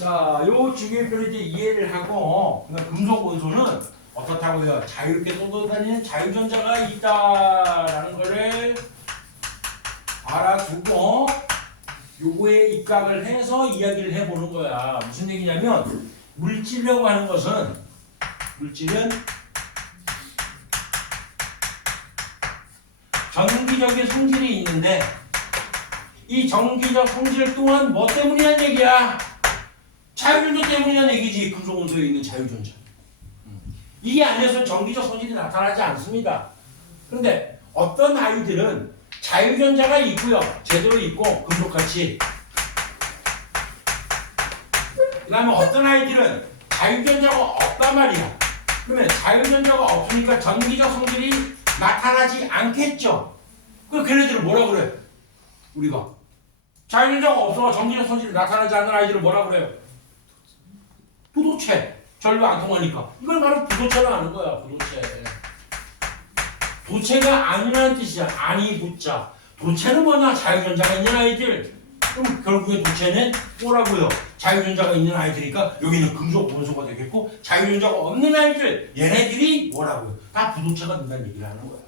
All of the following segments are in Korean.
자, 요 주기율표를 이제 이해를 하고, 금속 원소는 어떻다고요? 자유롭게 떠돌아다니는 자유전자가 있다라는 거를 알아두고, 요거에 입각을 해서 이야기를 해보는 거야. 무슨 얘기냐면, 물질이라고 하는 것은, 물질은 전기적인 성질이 있는데, 이 전기적 성질 또한 뭐 때문이란 얘기야? 자유전자 때문이란 얘기지. 금속 원소에 있는 자유전자. 이게 아니어서 전기적 성질이 나타나지 않습니다. 그런데 어떤 아이들은 자유전자가 있고요. 제대로 있고 금속같이. 그 다음에 어떤 아이들은 자유전자가 없단 말이야. 그러면 자유전자가 없으니까 전기적 성질이 나타나지 않겠죠. 그럼 걔네들은 뭐라 그래? 우리가 자유전자가 없어서 전기적 성질이 나타나지 않는 아이들은 뭐라 그래요? 부도체. 전류 안 통하니까. 이걸 바로 부도체라 하는 거야. 부도체. 도체가 아니라는 뜻이야. 아니 붙자. 도체는 뭐냐? 자유전자가 있는 아이들. 그럼 결국에 도체는 뭐라고요? 자유전자가 있는 아이들이니까 여기는 금속 원소가 되겠고, 자유전자가 없는 아이들, 얘네들이 뭐라고요? 다 부도체가 된다는 얘기를 하는 거야.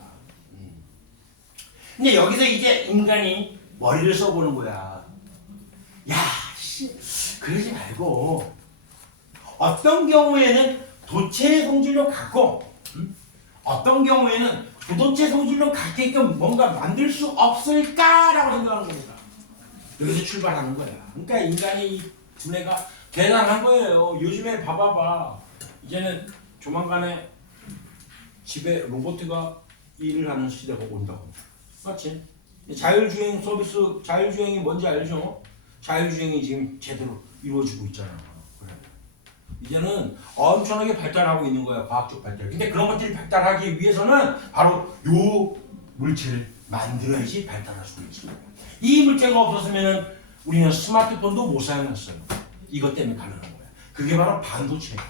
근데 여기서 이제 인간이 머리를 써보는 거야. 야, 그러지 말고 어떤 경우에는 도체의 성질로 갖고, 어떤 경우에는 부도체 성질로 갖게끔 뭔가 만들 수 없을까라고 생각하는 겁니다. 여기서 출발하는 거야. 그러니까 인간이 이 두뇌가 대단한 거예요. 요즘에 봐봐봐. 이제는 조만간에 집에 로봇가 일을 하는 시대가 온다고. 맞지? 자율주행 서비스, 자율주행이 뭔지 알죠? 자율주행이 지금 제대로 이루어지고 있잖아. 그래. 이제는 엄청나게 발달하고 있는 거야. 과학적 발달. 근데 그런 것들이 발달하기 위해서는 바로 요 물체를 만들어야지 발달할 수 있습니다. 이 물체가 없었으면 우리는 스마트폰도 못 사용했어요. 이것 때문에 가능한 거야. 그게 바로 반도체예요.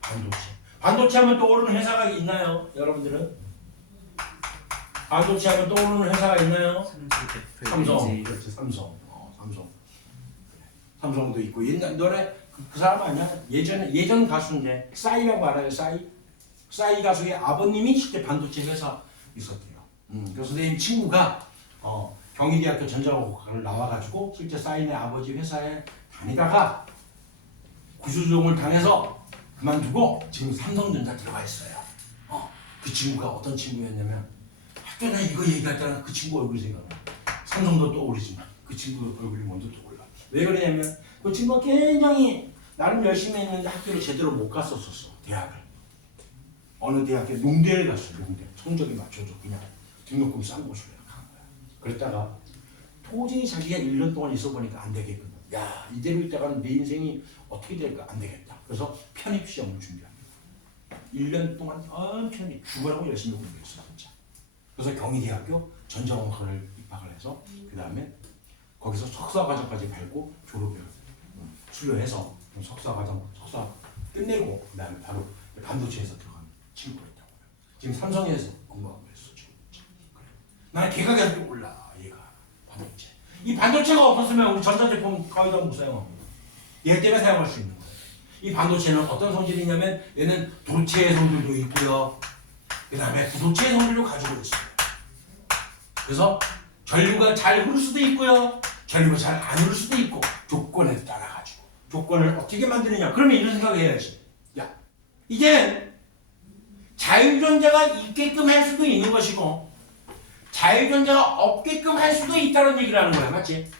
반도체. 반도체 하면 떠오르는 회사가 있나요? 여러분들은? 반도체 하면 떠오르는 회사가 있나요? 삼성. 그렇지, 삼성. 삼성. 삼성도 있고. 옛날 노래 그 사람 아니야? 예전 가수인데 싸이라고 알아요? 싸이 가수의 아버님이 실제 반도체 회사 있었대요. 그래서 내 친구가 경희대학교 전자공학과를 나와가지고 실제 싸이네 아버지 회사에 다니다가 구조조정을 당해서 그만두고 지금 삼성전자 들어가 있어요. 그 친구가 어떤 친구였냐면 학교 나 이거 얘기할 때는 그 친구 얼굴이 생각나. 삼성도 떠오르지만 그 친구 얼굴이 먼저 떠올라. 왜 그러냐면 그 친구가 굉장히 나름 열심히 했는데 학교를 제대로 못 갔었어. 대학을. 어느 대학에 농대를 갔어. 농대. 성적이 맞춰줘. 그냥 등록금 싼 곳으로 간 거야. 그랬다가 도저히 자기가 1년 동안 있어보니까 안 되겠거든. 야, 이대로 있다가는 내 인생이 어떻게 될까? 안 되겠다. 그래서 편입시험을 준비합니다. 1년 동안 편히 죽으라고 열심히 공부했어. 진짜. 그래서 경희대학교 전자공학과를 입학을 해서 그 다음에 거기서 석사과정까지 밟고 졸업을 수료해서 석사 끝내고 그 다음에 바로 반도체에서 들어간 친구가 있다고요. 지금 삼성에서 공부하고 있어. 그래. 나는 걔가 계속 올라. 얘가 반도체. 이 반도체가 없었으면 우리 전자제품 거의 다 못 사용합니다. 얘 때문에 사용할 수 있는 거예요. 이 반도체는 어떤 성질이냐면 얘는 도체의 성질도 있고요. 그 다음에 부도체의 성질도 가지고 있어요. 그래서 전류가 잘 흐를 수도 있고요. 전류가 잘 안 흐를 수도 있고 조건에 따라 가지고 조건을 어떻게 만드느냐. 그러면 이런 생각을 해야지. 야, 이제 자유전자가 있게끔 할 수도 있는 것이고 자유전자가 없게끔 할 수도 있다는 얘기를 하는 거야. 맞지?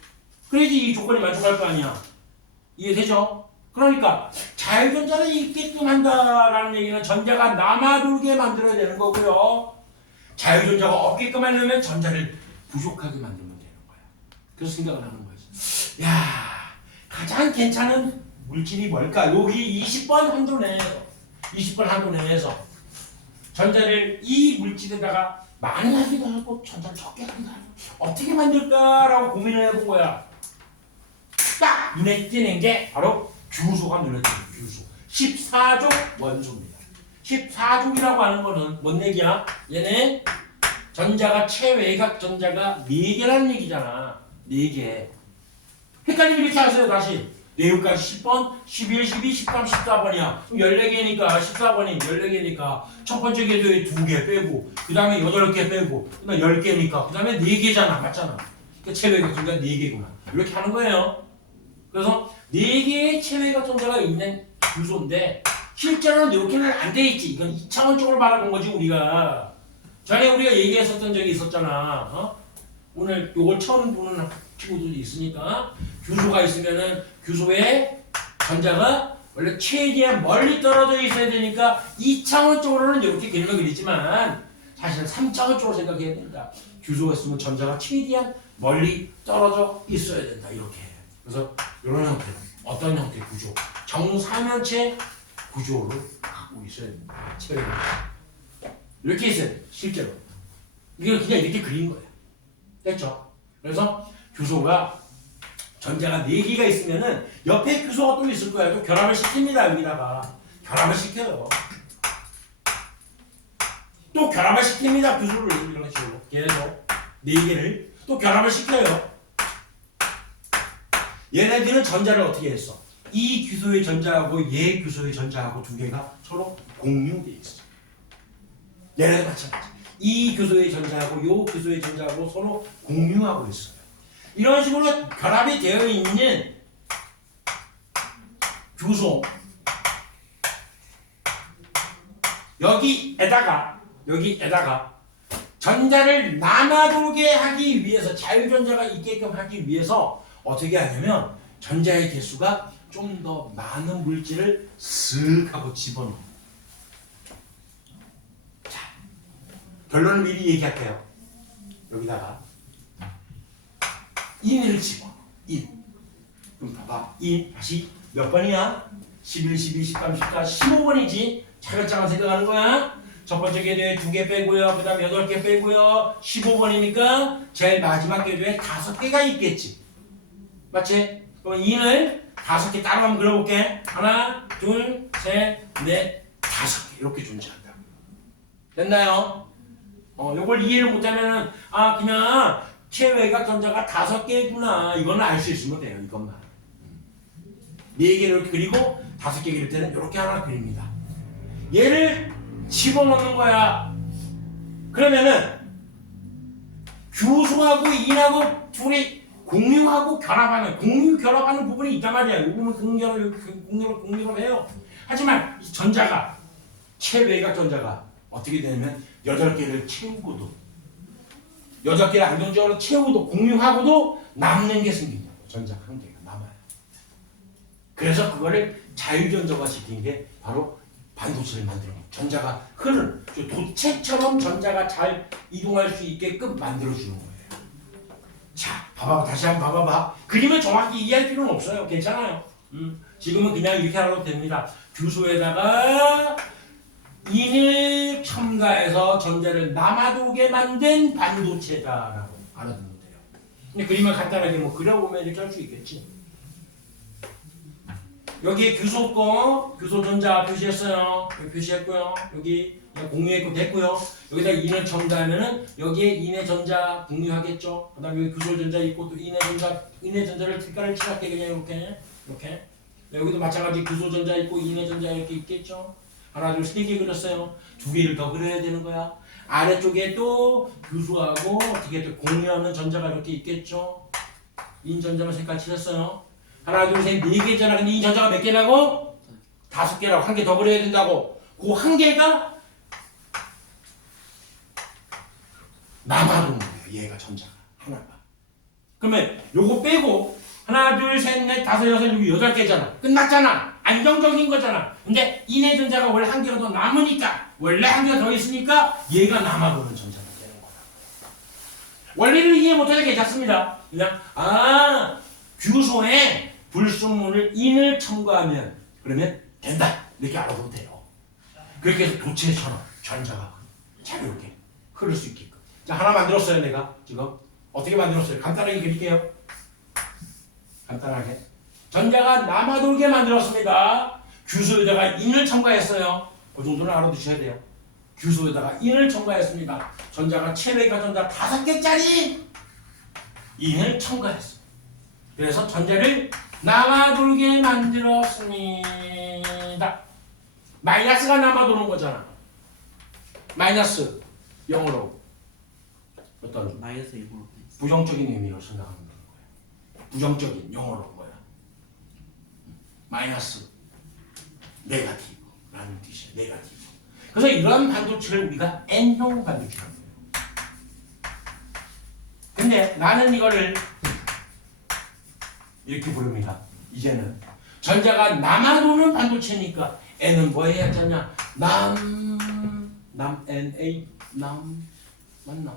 그래야지 이 조건이 만족할 거 아니야. 이해되죠? 그러니까 자유전자를 있게끔 한다라는 얘기는 전자가 남아돌게 만들어야 되는 거고요. 자유전자가 없게끔 하려면 전자를 부족하게 만들면 되는 거야. 그래서 생각을 하는 거지. 야, 가장 괜찮은 물질이 뭘까? 여기 20번 한도 내에서 20번 한도 내에서 전자를 이 물질에다가 많이 하기도 하고 전자를 적게 하기도 하고 어떻게 만들까라고 고민을 해본 거야. 딱 눈에 띄는 게 바로 규소가 눈에 띄는 규소. 14족 원소입니다. 14족이라고 하는 거는 뭔 얘기야? 얘네 전자가 최외곽 전자가 4개라는 얘기잖아. 4개. 헷갈리면 이렇게 하세요. 다시. 내일까지 10번, 11, 12, 13, 14번이야. 그럼 14개니까 14번이 14개니까 첫 번째 궤도에 2개 빼고 그 다음에 8개 빼고 그 다음에 10개니까 그 다음에 4개잖아. 맞잖아. 그러니까 체외각 전자 4개구나. 이렇게 하는 거예요. 그래서 4개의 체외각 전자가 있는 규소인데 실제로는 이렇게는 안 돼 있지. 이건 2차원적으로 바라본 거지 우리가. 전에 우리가 얘기했었던 적이 있었잖아. 오늘 요걸 처음 보는 친구들이 있으니까 규소가 있으면은 규소에 전자가 원래 최대한 멀리 떨어져 있어야 되니까 2차원적으로는 이렇게 그림을 그리지만 사실은 3차원적으로 생각해야 된다. 규소가 있으면 전자가 최대한 멀리 떨어져 있어야 된다. 이렇게. 그래서 이런 형태, 어떤 형태 구조, 정사면체 구조를 갖고 있어야 된다. 이렇게 있어요. 실제로. 이게 그냥 이렇게 그린 거예요. 됐죠? 그래서 규소가 전자가 4개가 있으면은 옆에 규소가 또 있을 거야. 또 결합을 시킵니다. 여기다가. 결합을 시켜요. 또 결합을 시킵니다. 규소를 이런 식으로. 계속 4개를 또 결합을 시켜요. 얘네들은 전자를 어떻게 했어? 이 규소의 전자하고 얘 규소의 전자하고 2개가 서로 공유되어 있어. 얘네들 마찬가지. 이 규소의 전자하고 요 규소의 전자하고 서로 공유하고 있어요. 이런 식으로 결합이 되어 있는 규소 여기에다가 전자를 남아돌게 하기 위해서 자유전자가 있게끔 하기 위해서 어떻게 하냐면 전자의 개수가 좀 더 많은 물질을 쓱 하고 집어넣어. 자, 결론을 미리 얘기할게요. 여기다가 인을 집어넣어. 인. 그럼 봐봐. 인 다시 몇 번이야? 11, 12, 13, 14, 15번이지. 차근차근 생각하는 거야. 첫 번째 궤도에 2개 빼고요. 그 다음 8개 빼고요. 15번이니까 제일 마지막 궤도에 5개가 있겠지. 맞지? 그럼 인을 5개 따로 한번 그려볼게. 하나, 둘, 셋, 넷, 5개. 이렇게 존재한다. 됐나요? 요걸 이해를 못하면은, 그냥 체외각 전자가 5개구나. 이거는 알 수 있으면 돼요. 이것만. 4개를 이렇게 그리고 5개 그릴 때는 이렇게 하나 그립니다. 얘를 집어넣는 거야. 그러면은 규소하고 인하고 둘이 공유하고 결합하는 부분이 있단 말이야. 요거는 공유를 해요. 하지만 이 전자가 체외각 전자가 어떻게 되냐면 8개를 채우고도 8개를 안정적으로 채우고도 공유하고도 남는 게 생긴다고. 전자 한 개가 남아요. 그래서 그거를 자유전자화 시킨 게 바로 반도체를 만들어. 전자가 흐르는 도체처럼 전자가 잘 이동할 수 있게끔 만들어주는 거예요. 자, 봐봐. 다시 한번 봐봐봐. 그림을 정확히 이해할 필요는 없어요. 괜찮아요. 지금은 그냥 이렇게 하려도 됩니다. 규소에다가 인을 첨가해서 전자를 남아도게 만든 반도체다라고 알아두면 돼요. 근데 그림을 간단하게 그려보면 이렇게 할 수 있겠지. 여기에 규소 전자 표시했어요. 여기 표시했고요. 여기 공유했고 됐고요. 여기다 인을 첨가하면은 여기에 인의 전자 공유하겠죠. 그다음에 여기 규소 전자 있고 또 인의 전자를 색깔을 칠할게 그냥 이렇게. 여기도 마찬가지 규소 전자 있고 인의 전자 이렇게 있겠죠. 하나, 둘, 3개 그렸어요. 2개를 더 그려야 되는 거야. 아래쪽에 또 규소하고 어떻게 또 공유하는 전자가 이렇게 있겠죠. 인 전자만 색깔 칠했어요. 하나, 둘, 셋, 4개잖아. 근데 이 전자가 몇 개라고? 5개라고. 1개 더 그려야 된다고. 그 1개가 남아도는 거예요. 얘가 전자가. 하나가. 그러면 요거 빼고 하나, 둘, 셋, 넷, 5, 6, 8개잖아. 끝났잖아. 안정적인 거잖아. 근데 인의 전자가 원래 1개가 더 남으니까 원래 1개가 더 있으니까 얘가 남아도는 전자가 되는 거야. 원리를 이해 못해도 괜찮습니다. 그냥 규소에 불순물을 인을 첨가하면 그러면 된다. 이렇게 알아도 돼요. 그렇게 해서 도체처럼 전자가 자유롭게 흐를 수 있게끔. 자, 하나 만들었어요. 내가 지금 어떻게 만들었어요? 간단하게 그릴게요. 간단하게 전자가 남아돌게 만들었습니다. 규소에다가 인을 첨가했어요. 그 정도는 알아두셔야 돼요. 규소에다가 인을 첨가했습니다. 전자가 체외각 전자 5개짜리 인을 첨가했어요. 그래서 전자를 남아돌게 만들었습니다. 마이너스가 남아도는 거잖아. 마이너스 0으로 어떤 마이너스 1으로 부정적인 의미로 생각하는 거예요. 부정적인 영어로 뭐야? 마이너스 네가티브라는 뜻이에요. 네가티브. 그래서 이런 반도체를 우리가 N형 반도체라고 해요. 근데 나는 이거를 이렇게 부릅니다. 이제는 전자가 남아도는 반도체니까 N은 뭐 해야 되냐? NA 맞나?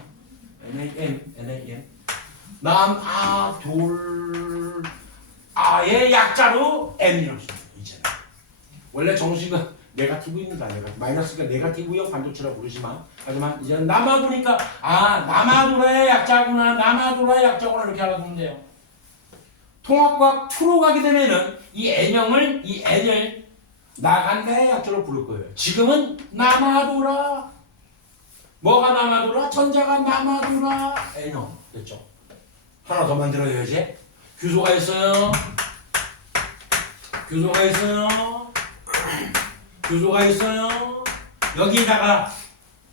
NAM 남아돌아의 약자로 N이라고 써요. 이제는 원래 정식은 네가티브입니다. 마이너스가 네가티브형 반도체라고 부르지만 하지만 이제는 남아도니까 남아돌아의 약자구나, 남아돌아의 약자구나 이렇게 알아두면 돼요. 통합과학 2로 가게 되면은 이 N을 나간다의 약자로 부를 거예요. 지금은 남아돌아. 뭐가 남아돌아? 전자가 남아돌아. N형 됐죠? 하나 더 만들어야지. 규소가 있어요. 여기다가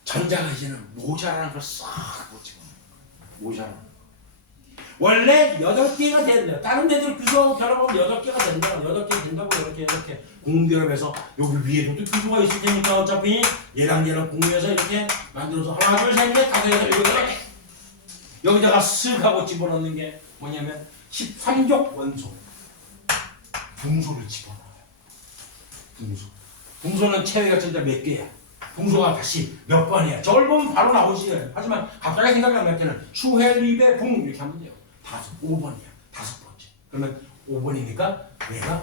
전자가 이제는 모자라는 걸 싹 붙이고 모자라. 원래 8개가 된대요. 다른 데들 규소하고 결합하면 8개가 된다. 8개 된다고 이렇게 공결합해서 여기 위에도 규소가 있을 테니까 어차피 얘랑 공유해서 이렇게 만들어서 하나, 둘, 셋, 넷, 다섯, 여섯, 일곱, 여기다가 쓱 하고 집어넣는 게 뭐냐면 13족 원소 붕소를 집어넣어요. 붕소는 체외가 전자 몇 개야? 붕소가 다시 몇 번이야? 저걸 보면 바로 나오지. 하지만 갑자기 생각이 안 날 때는 수헬립의 붕 이렇게 하면 돼요. 5번이야. 5번째. 그러면 5번이니까 내가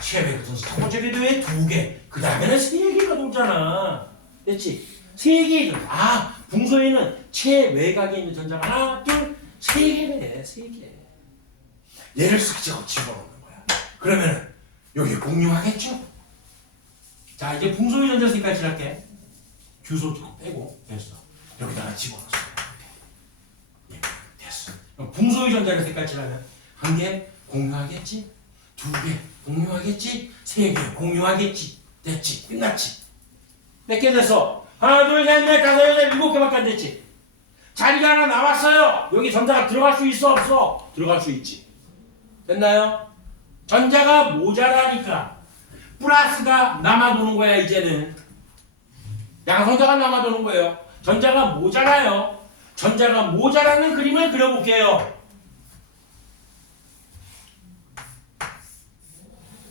체외가 전자 첫 번째 궤도에 2개, 그 다음에는 3개가 돌잖아. 됐지? 3개. 붕소에는 체외각에 있는 전자가 하나, 둘, 3개네. 3개. 얘를 쓱 집어넣는 거야. 그러면 여기 공유하겠죠? 자, 이제 붕소의 전자 색깔 칠할게. 규소 빼고 됐어. 여기다가 집어넣었어. 예, 됐어. 그럼 붕소의 전자를 색깔 칠하면 한 개 공유하겠지? 2개 공유하겠지? 3개 공유하겠지? 됐지? 끝났지? 몇 개 됐어? 하나, 둘, 셋, 넷, 다섯, 여섯, 7개밖에 안 됐지? 자리가 하나 남았어요. 여기 전자가 들어갈 수 있어 없어? 들어갈 수 있지. 됐나요? 전자가 모자라니까 플러스가 남아도는 거야. 이제는 양성자가 남아도는 거예요. 전자가 모자라요. 전자가 모자라는 그림을 그려볼게요.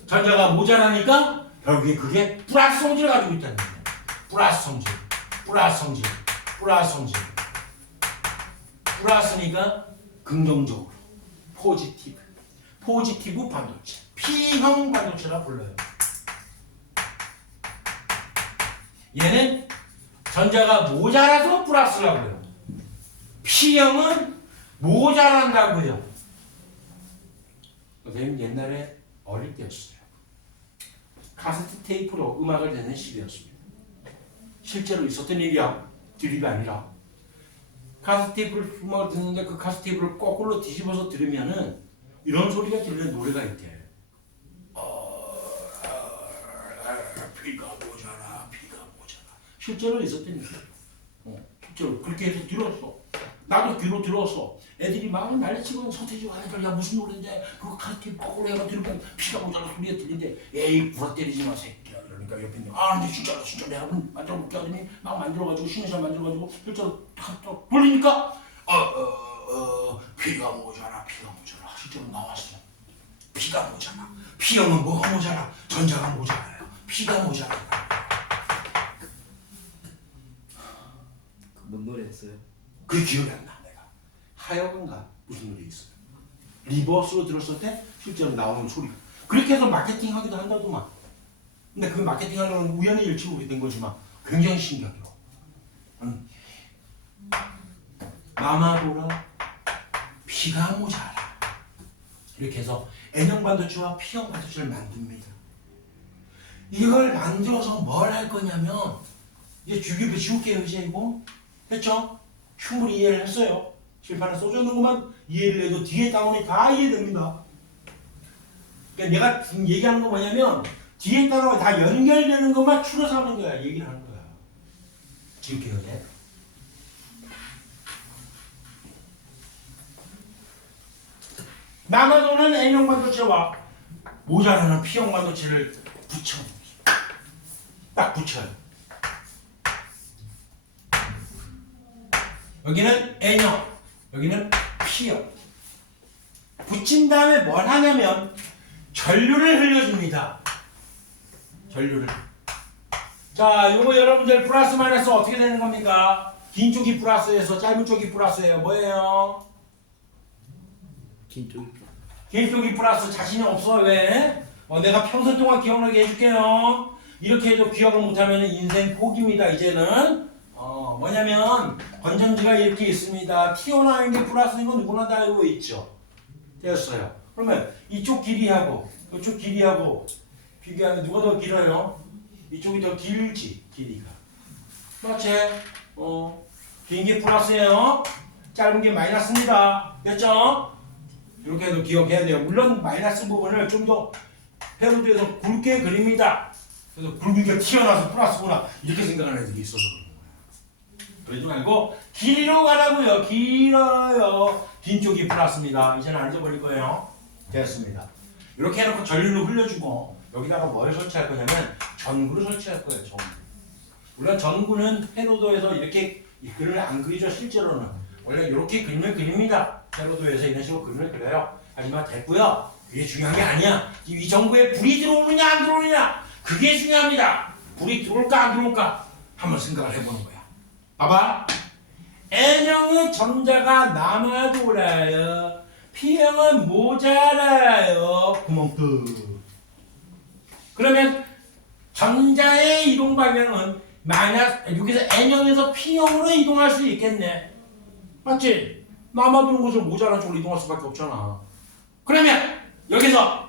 전자가 모자라니까 결국에 그게 플러스 성질을 가지고 있다는 거예요. 플러스니까 긍정적으로 포지티브 반도체, P형 반도체라 불러요. 얘는 전자가 모자라서 플러스라고요. P형은 모자란다고요. 선생님 옛날에 어릴 때였어요. 카세트 테이프로 음악을 듣는 시대였습니다. 실제로 있었던 일이야. 드립이 아니라. 카세트 테이프를 음악을 듣는데 그 카세트 테이프를 거꾸로 뒤집어서 들으면은 이런 소리가 들리는 노래가 있대. 피가 모자라. 실제로 있었던 일이야. 실제로 그렇게 해서 들었어. 나도 귀로 들었어. 애들이 막 난리치고 서태지 아이들 야 무슨 노래인데 그거 카세트 거꾸로 해가 들으면 피가 모자라 소리가 들리는데 에이 불어 때리지 마 새끼야. 그러니까 옆에 있는 근데 진짜 내가 한번 만들어볼게 하더니 막 만들어가지고 신의샷 만들어가지고 실제로 탁 돌리니까 피가 모자라. 실제로 나왔어. 피가 모자라. 피형은 뭐가 모자라? 전자가 모자라요. 피가 모자라. 뭔 노래 했어요? 그 기억이 안 나. 내가 하여간가 무슨 노래 있어요. 리버스로 들었을 때 실제로 나오는 소리. 그렇게 해서 마케팅하기도 한다더만. 근데 그 마케팅하려는 우연히 일치로 된 거지만 굉장히 신기하더라고. 남아돌아 피가 모자라. 이렇게 해서 N형 반도체와 P형 반도체를 만듭니다. 이걸 만들어서 뭘 할 거냐면 이제 주기표 지울게요. 이제 이거 했죠? 충분히 이해를 했어요. 칠판에 써주는 것만 이해를 해도 뒤에 다운이 다 이해됩니다. 그러니까 내가 지금 얘기하는 거 뭐냐면 뒤에 따라 다 연결되는 것만 추려서 하는 거야. 얘기를 하는 거야. 지금 기억해. 남아도는 N형 반도체와 모자라는 P형 반도체를 붙여. 딱 붙여요. 여기는 N형, 여기는 P형. 붙인 다음에 뭘 하냐면 전류를 흘려줍니다. 전류를. 자, 요거 여러분들 플러스 마이너스 어떻게 되는 겁니까? 긴 쪽이 플러스에서 짧은 쪽이 플러스예요. 뭐예요? 긴 쪽이 긴 쪽이 플러스. 자신이 없어. 왜? 내가 평생 동안 기억나게 해줄게요. 이렇게 해도 기억을 못하면 인생 포기입니다. 이제는 뭐냐면 건전지가 이렇게 있습니다. 튀어나온 게 플러스인 건 누구나 다 알고 있죠. 되었어요. 그러면 이쪽 길이하고 이쪽 길이하고 비교하면 누가 더 길어요? 이쪽이 더 길지, 길이가. 맞지? 긴 게 플러스예요. 짧은 게 마이너스입니다. 됐죠? 이렇게 해도 기억해야 돼요. 물론 마이너스 부분을 좀 더 페루드에서 굵게 그립니다. 그래서 굵게 튀어나와서 플러스구나 이렇게 생각하는 애들이 있어서 그러지 말고 길이로 가라고요. 길어요. 긴 쪽이 플러스입니다. 이제는 안 잊어버릴 거예요. 됐습니다. 이렇게 해놓고 전류를 흘려주고 여기다가 뭘 설치할 거냐면 전구를 설치할 거예요. 전구. 물론 전구는 페로도에서 이렇게 글을 안 그리죠. 실제로는 원래 이렇게 그림을 그립니다. 페로도에서 이런 식으로 그림을 그려요. 하지만 됐고요. 그게 중요한 게 아니야. 이 전구에 불이 들어오느냐 안 들어오느냐 그게 중요합니다. 불이 들어올까 안 들어올까 한번 생각을 해보는 거야. 봐봐. N형의 전자가 남아 돌아요. P형은 모자라요. 구멍 끝. 그러면 전자의 이동 방향은 여기서 N형에서 P형으로 이동할 수 있겠네. 맞지? 남아도는 곳을 모자란 쪽으로 이동할 수밖에 없잖아. 그러면 여기서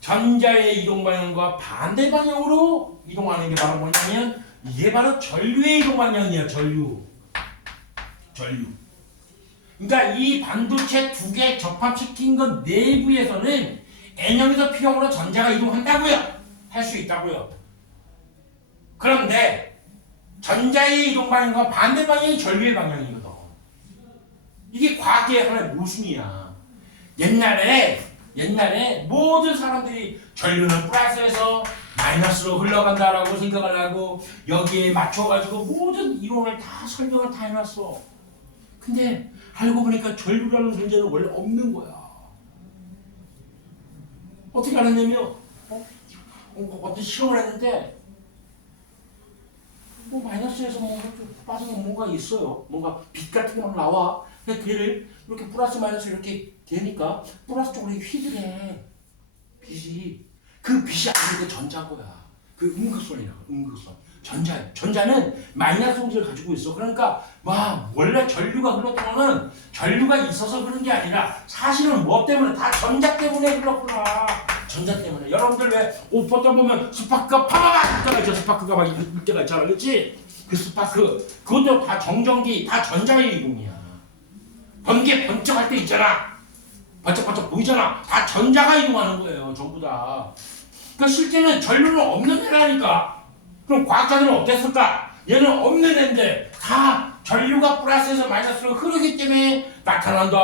전자의 이동 방향과 반대 방향으로 이동하는 게 바로 뭐냐면 이게 바로 전류의 이동 방향이야. 전류. 그러니까 이 반도체 두 개 접합시킨 것 내부에서는 N형에서 P형으로 전자가 이동한다고요. 할 수 있다고요. 그런데 전자의 이동 방향과 반대 방향이 전류의 방향이거든. 이게 과학의 하나의 모순이야. 옛날에 모든 사람들이 전류는 플러스에서 마이너스로 흘러간다라고 생각을 하고 여기에 맞춰가지고 모든 이론을 다 설명을 다 해놨어. 근데 알고 보니까 전류라는 존재는 원래 없는 거야. 어떻게 알았냐면 어떤 실험을 했는데 마이너스에서 뭔가 빠지면 뭔가 있어요. 뭔가 빛 같은 게 막 나와. 근데 걔를 이렇게 플러스 마이너스 이렇게 되니까 플러스 쪽으로 휘두르네. 빛이. 그 빛이 아니고 전자인 거야. 그 음극선이야. 음극선. 전자는 마이너스 성질을 가지고 있어. 그러니까 원래 전류가 흘렀던 거는 전류가 있어서 그런 게 아니라 사실은 뭐 때문에 다 전자 때문에 흘렀구나. 전자 때문에. 여러분들 왜 옷 벗다 보면 스파크가 파바박 있다가 있죠. 스파크가 막 있을 때가 있잖아. 그렇지? 그 스파크 그것도 다 정전기 다 전자의 이동이야. 번개 번쩍할 때 있잖아. 번쩍번쩍 보이잖아. 다 전자가 이동하는 거예요. 전부 다. 그러니까 실제는 전류는 없는 애라니까. 그럼 과학자들은 어땠을까? 얘는 없는 애인데 다 전류가 플러스에서 마이너스로 흐르기 때문에 나타난다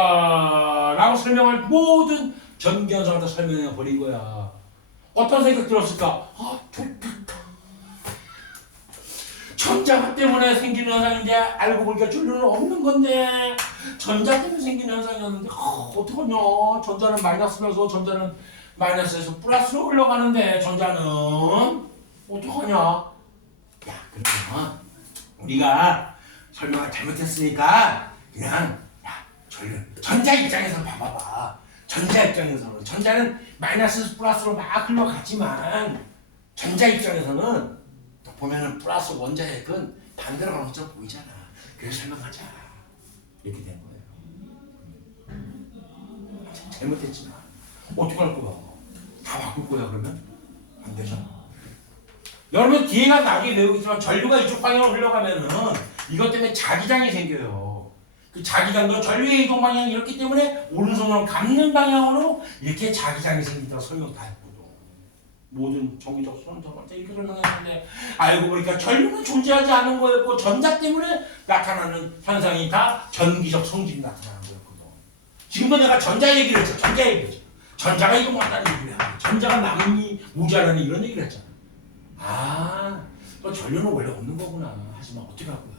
라고 설명할 모든 전기현상을 다 설명해 버린 거야. 어떤 생각 들었을까? 좋겠다. 전자 때문에 생기는 현상인데 알고 보니까 전류는 없는 건데 전자 때문에 생기는 현상이었는데 어떡하냐. 전자는 마이너스면서 전자는 마이너스에서 플러스로 흘러가는데 전자는 어떡하냐. 야, 그러면 우리가 설명을 잘못했으니까 그냥 전자 입장에서 봐봐봐. 전자 입장에서는 전자는 마이너스 플러스로 막 흘러가지만 전자 입장에서는 또 보면은 플러스 원자핵은 반대로 가는 것처럼 보이잖아. 그래서 설명하자. 이렇게 된 거예요. 잘못했지만 어떡할 거야. 다 바꿀 거야 그러면? 안 되잖아. 여러분 뒤에가 나중에 배우겠지만 전류가 이쪽 방향으로 흘러가면은 이것 때문에 자기장이 생겨요. 그 자기장도 전류의 이동 방향이 이렇기 때문에 오른손으로 감는 방향으로 이렇게 자기장이 생긴다고 설명 다 했거든. 모든 정기적 손전한테 이렇게 설명했는데 알고 보니까 전류는 존재하지 않은 거였고 전자 때문에 나타나는 현상이 다 전기적 성질이 나타나는 거였거든. 지금도 내가 전자 얘기를 했죠. 전자 얘기를 전자가 이동한다는 얘기를 해. 전자가 남이 모자라는 이런 얘기를 했잖아. 아, 그 전류는 원래 없는 거구나. 하지만 어떻게 할 거야?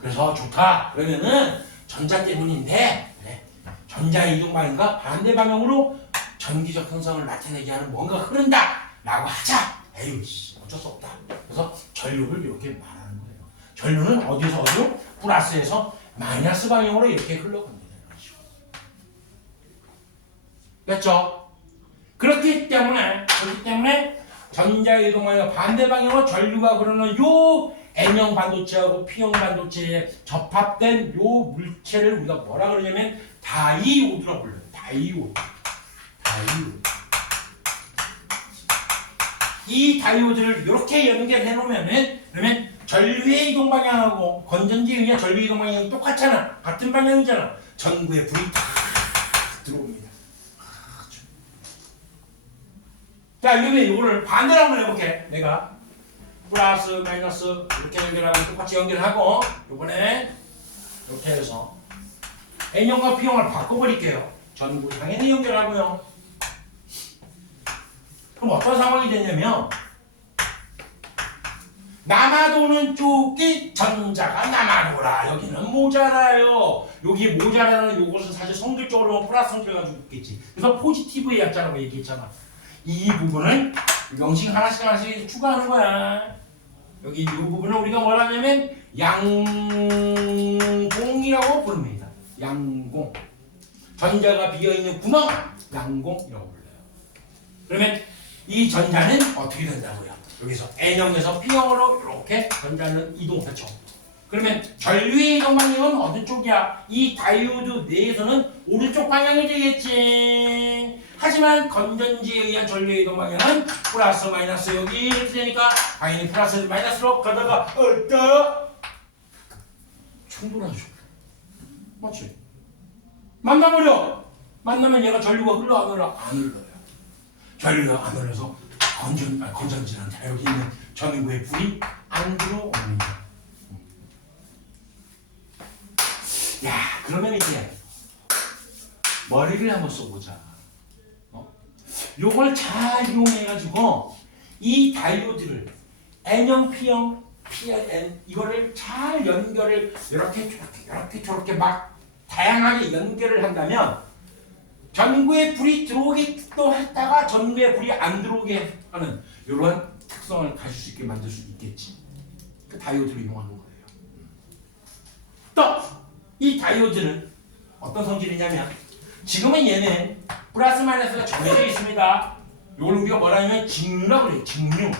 그래서 좋다. 그러면은 전자 때문인데 전자의 이동 방향과 반대 방향으로 전기적 현상을 나타내게 하는 뭔가 흐른다라고 하자. 에휴, 어쩔 수 없다. 그래서 전류를 이렇게 말하는 거예요. 전류는 어디서 어디로? 플러스에서 마이너스 방향으로 이렇게 흘러갑니다. 됐죠? 그렇기 때문에 전자의 이동 방향과 반대 방향으로 전류가 흐르는 요 N형 반도체하고 P형 반도체에 접합된 요 물체를 우리가 뭐라 그러냐면 다이오드라고 불러요. 다이오드. 이 다이오드를 이렇게 연결해 놓으면은 그러면 전류의 이동 방향하고 건전지에 의한 전류 이동 방향이 똑같잖아. 같은 방향이잖아. 전구에 불이 탁 들어옵니다. 자, 그러면 이거를 반대로 한번 해볼게. 내가 플러스 마이너스 이렇게 연결하고 똑같이 연결하고 이번에 이렇게 해서 N형과 P형을 바꿔버릴게요. 전구 당연히 연결하고요. 그럼 어떤 상황이 되냐면 남아도는 쪽이 전자가 남아도라. 여기는 모자라요. 여기 모자라는 요것은 사실 성질적으로 플러스 성질 가지고 있겠지. 그래서 포지티브의 약자라고 얘기했잖아. 이 부분을 명칭 하나씩 추가하는 거야. 여기 이 부분을 우리가 뭐라 하냐면 양공이라고 부릅니다. 양공. 전자가 비어있는 구멍, 양공이라고 불러요. 그러면 이 전자는 어떻게 된다고요? 여기서 N형에서 P형으로 이렇게 전자는 이동하죠. 그러면 전류의 이동 방향은 어느 쪽이야? 이 다이오드 내에서는 오른쪽 방향이 되겠지. 하지만 건전지에 의한 전류의 이동 방향은 플러스 마이너스 여기 이렇게 되니까 당연히 플러스 마이너스로 가다가 어떠? 충돌하죠. 맞지? 만나면 얘가 전류가 흘러 안 흘러? 안 흘러요. 전류가 안 흘러서 건전지는 여기 있는 전구에 불이 안 들어옵니다. 야, 그러면 이제 머리를 한번 써보자. 요걸 잘 이용해가지고 이 다이오드를 N형, P형, PN 이거를 잘 연결을 이렇게 저렇게 막 다양하게 연결을 한다면 전구에 불이 들어오기도 했다가 전구에 불이 안 들어오게 하는 이러한 특성을 가질 수 있게 만들 수 있겠지. 그 다이오드를 이용하는 거예요. 또 이 다이오드는 어떤 성질이냐면 지금은 얘는 플러스 마이너스가 정해져 있습니다. 이걸 우리가 뭐라 하면 직류라고 그래요. 직류.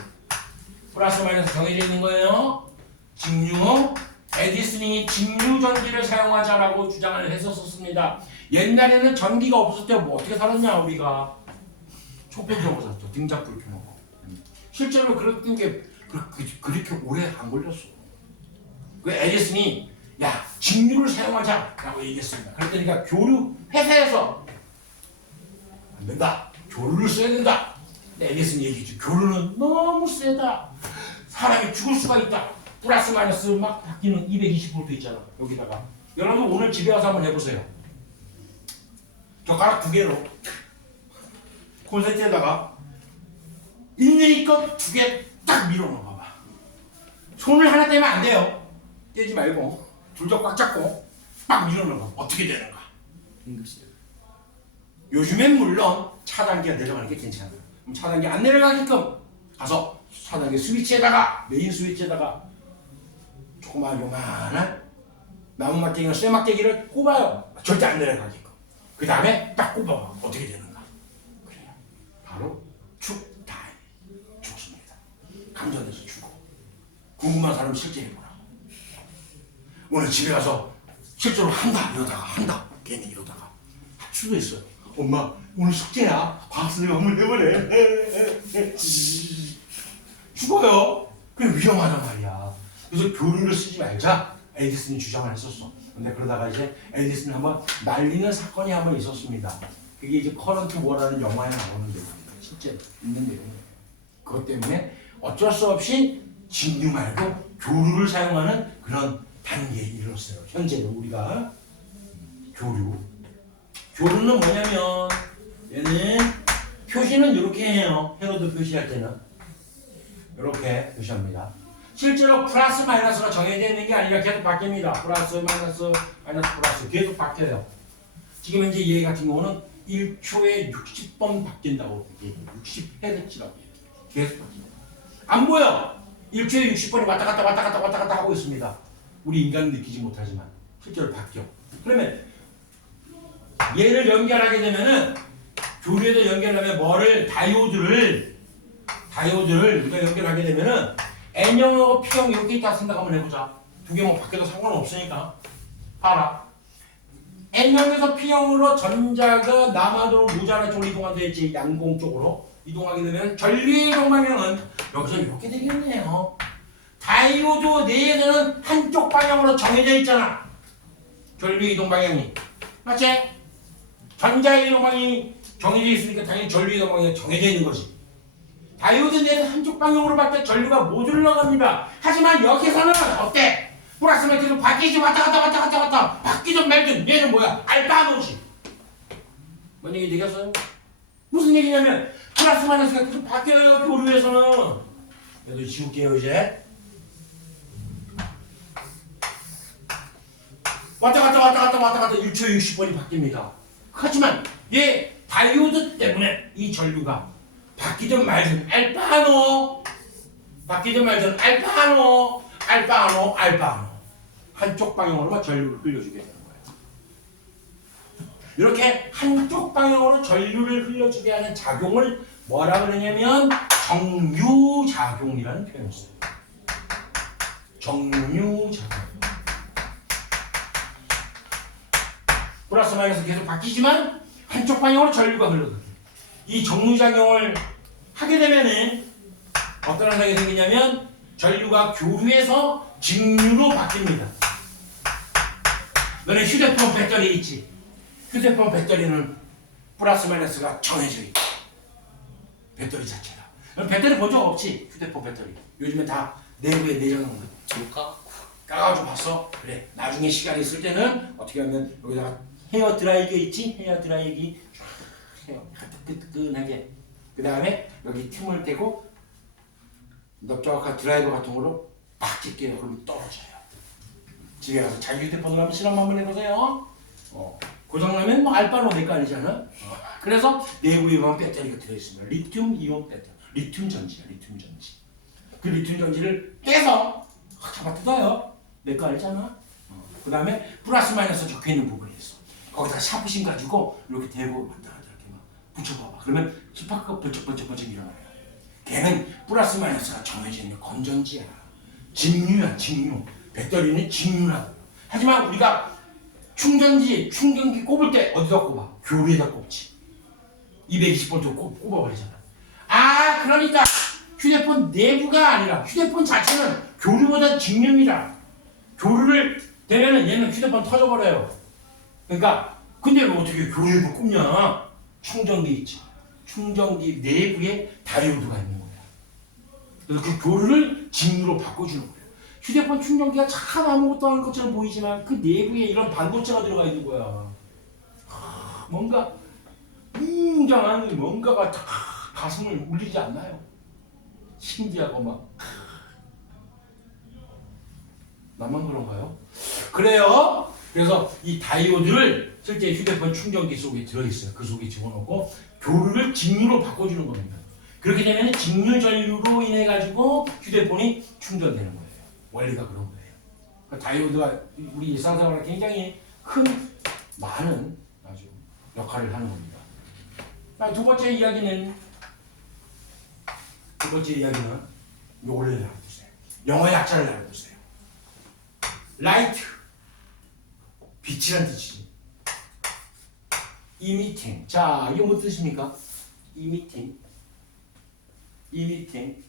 플러스 마이너스 정해져 있는 거예요. 직류. 에디슨이 직류 전기를 사용하자라고 주장을 했었습니다. 옛날에는 전기가 없을 때 뭐 어떻게 살았냐 우리가 촛불 켜고 살았죠. 등짝불 켜놓고. 실제로 그랬던 게 그렇게 오래 안 걸렸어. 그 에디슨이 야 직류를 사용하자라고 얘기했습니다. 그랬더니까 교류 회사에서 안 된다. 교류를 써야 된다. 에디슨이 얘기했죠. 교류는 너무 세다. 사람이 죽을 수가 있다. 플러스 마이너스 막 바뀌는 220V 있잖아. 여기다가 여러분 오늘 집에 와서 한번 해보세요. 젓가락 2개로 콘센트에다가 있는 것 2개 딱 밀어넣어 봐봐. 손을 하나 떼면 안 돼요. 떼지 말고 둘다 꽉 잡고 막 밀어넣어 봐. 어떻게 되는가. 요즘엔 물론 차단기가 내려가는 게 괜찮아. 그럼 차단기 안 내려가게끔 가서 차단기 스위치에다가 메인 스위치에다가 조그만 요만한 나무막대기나 쇠막대기를 꼽아요. 절대 안 내려가게끔. 그 다음에 딱 꼽아봐. 어떻게 되는가. 그래요. 바로 죽다이. 죽습니다. 감전돼서 죽어. 궁금한 사람 실제 해보라고. 오늘 집에 가서 실제로 한다 괜히 이러다가 할 수도 있어요. 엄마 오늘 숙제야. 과학수를 한번 해보래. 죽어요. 그게 위험하단 말이야. 그래서 교류를 쓰지 말자. 에디슨이 주장을 했었어. 근데 그러다가 이제 에디슨이 한번 날리는 사건이 한번 있었습니다. 그게 이제 커런트 워라는 영화에 나오는 내용입니다. 실제 있는 내용이에요. 그것 때문에 어쩔 수 없이 직류 말고 교류를 사용하는 그런 단계에 이르렀어요. 현재는 우리가 교류는 뭐냐면 얘는 표시는 이렇게 해요. 헤로드 표시할 때는 이렇게 표시합니다. 실제로 플러스 마이너스가 정해져 있는 게 아니라 계속 바뀝니다. 플러스 마이너스 플러스 계속 바뀌어요. 지금 현재 얘 같은 경우는 1초에 60번 바뀐다고 얘기해요. 60Hz라고 얘기해요. 계속 바뀝니다. 안 보여. 1초에 60번이 왔다 갔다 하고 있습니다. 우리 인간은 느끼지 못하지만 실제로 바뀌어. 그러면 얘를 연결하게 되면은 교류에도 연결하면 뭐를 다이오드를 우리가 연결하게 되면은 N형하고 P형 이렇게 있다 생각 한번 해보자. 두 개 뭐 바뀌어도 상관없으니까. 봐라. N형에서 P형으로 전자가 남아도록 무자나 쪽으로 이동한다 했지. 양공 쪽으로 이동하게 되면 전류의 이동 방향은 여기서 이렇게 되겠네요. 다이오드 내에서는 한쪽 방향으로 정해져 있잖아. 전류의 이동 방향이. 맞지? 전자의 이동 방향이 정해져 있으니까 당연히 전류의 이동 방향이 정해져 있는 거지. 다이오드 내에서 한쪽 방향으로밖에 전류가 못 흘러갑니다. 하지만 여기서는 어때? 플러스 마이너스 바뀌지 왔다 갔다 바뀌든 말든 얘는 뭐야? 알파노지. 뭔 얘기 되겠어요? 무슨 얘기냐면 플러스 마이너스가 계속 바뀌어요. 교류에서는. 얘도 지울게요 이제. 왔다 갔다 1초에 60번이 바뀝니다. 하지만 얘 다이오드 때문에 이 전류가 바뀌든 말든 알파노 한쪽 방향으로만 전류를 흘려주게 되는 거예요. 이렇게 한쪽 방향으로 전류를 흘려주게 하는 작용을 뭐라 그러냐면 정류작용이라는 표현을 써요. 정류작용. 플러스 마이너스 계속 바뀌지만 한쪽 방향으로 전류가 흘러가요. 이 정류작용을 하게 되면은 어떤 현상이 생기냐면 전류가 교류에서 직류로 바뀝니다. 너네 휴대폰 배터리 있지? 휴대폰 배터리는 플러스 마이너스가 정해져 있다. 배터리 자체가. 넌 배터리 본 적 없지? 휴대폰 배터리. 요즘에 다 내부에 내장한 거. 까가지고 봤어? 그래. 나중에 시간이 있을 때는 어떻게 하면 여기다가 헤어 드라이기 있지? 헤어 드라이기. 뜨끈뜨끈하게. 그 다음에 여기 틈을 떼고 넓적한 드라이버 같은 걸로 팍 찍게요. 그러면 떨어져요. 집에 가서 자기 휴대폰으로 한번 실험 한번 해보세요. 고장나면 뭐 알바로 내 거 아니잖아. 그래서 내부에 보면 배터리가 들어있습니다. 리튬 이온 배터리. 리튬 전지야. 리튬 전지. 그 리튬 전지를 떼서 잡아 뜯어요. 내 거 아니잖아. 그 다음에 플러스 마이너스 적혀있는 부분이 있어. 거기다 샤프심 가지고 이렇게 대고 왔다 갔다 이렇게 막 붙여봐봐. 그러면 힙합가 번쩍번쩍 일어나요. 걔는 플러스 마이너스가 정해져 있는 건전지야. 직류야, 직류. 배터리는 직류라고. 하지만 우리가 충전기 꼽을 때 어디다 꼽아? 교류에다 꼽지. 220V 꼽아버리잖아. 아, 그러니까 휴대폰 내부가 아니라 휴대폰 자체는 교류보다 직류입니다. 교류를 되면은 얘는 휴대폰 터져버려요. 그러니까 근데 왜 어떻게 교류를 꼽냐? 충전기 있지. 충전기 내부에 다이오드가 있는 거야. 그래서 그 교류를 직류로 바꿔주는 거예요. 휴대폰 충전기가 참 아무것도 아닌 것처럼 보이지만 그 내부에 이런 반도체가 들어가 있는 거야. 뭔가 웅장한 뭔가가 다 가슴을 울리지 않나요? 신기하고 막. 나만 그런가요? 그래요. 그래서 이 다이오드를 실제 휴대폰 충전기 속에 들어있어요. 그 속에 집어넣고 교류를 직류로 바꿔주는 겁니다. 그렇게 되면 직류 전류로 인해 가지고 휴대폰이 충전되는 거예요. 원리가 그런 거예요. 그러니까 다이오드가 우리 일상생활에 굉장히 큰 많은 아주 역할을 하는 겁니다. 두 번째 이야기는 요걸 알아두세요. 영어 약자를 알아두세요. 라이트 빛이란 뜻이지. emitting. 자, 이게 무슨 뜻입니까? emitting. emitting.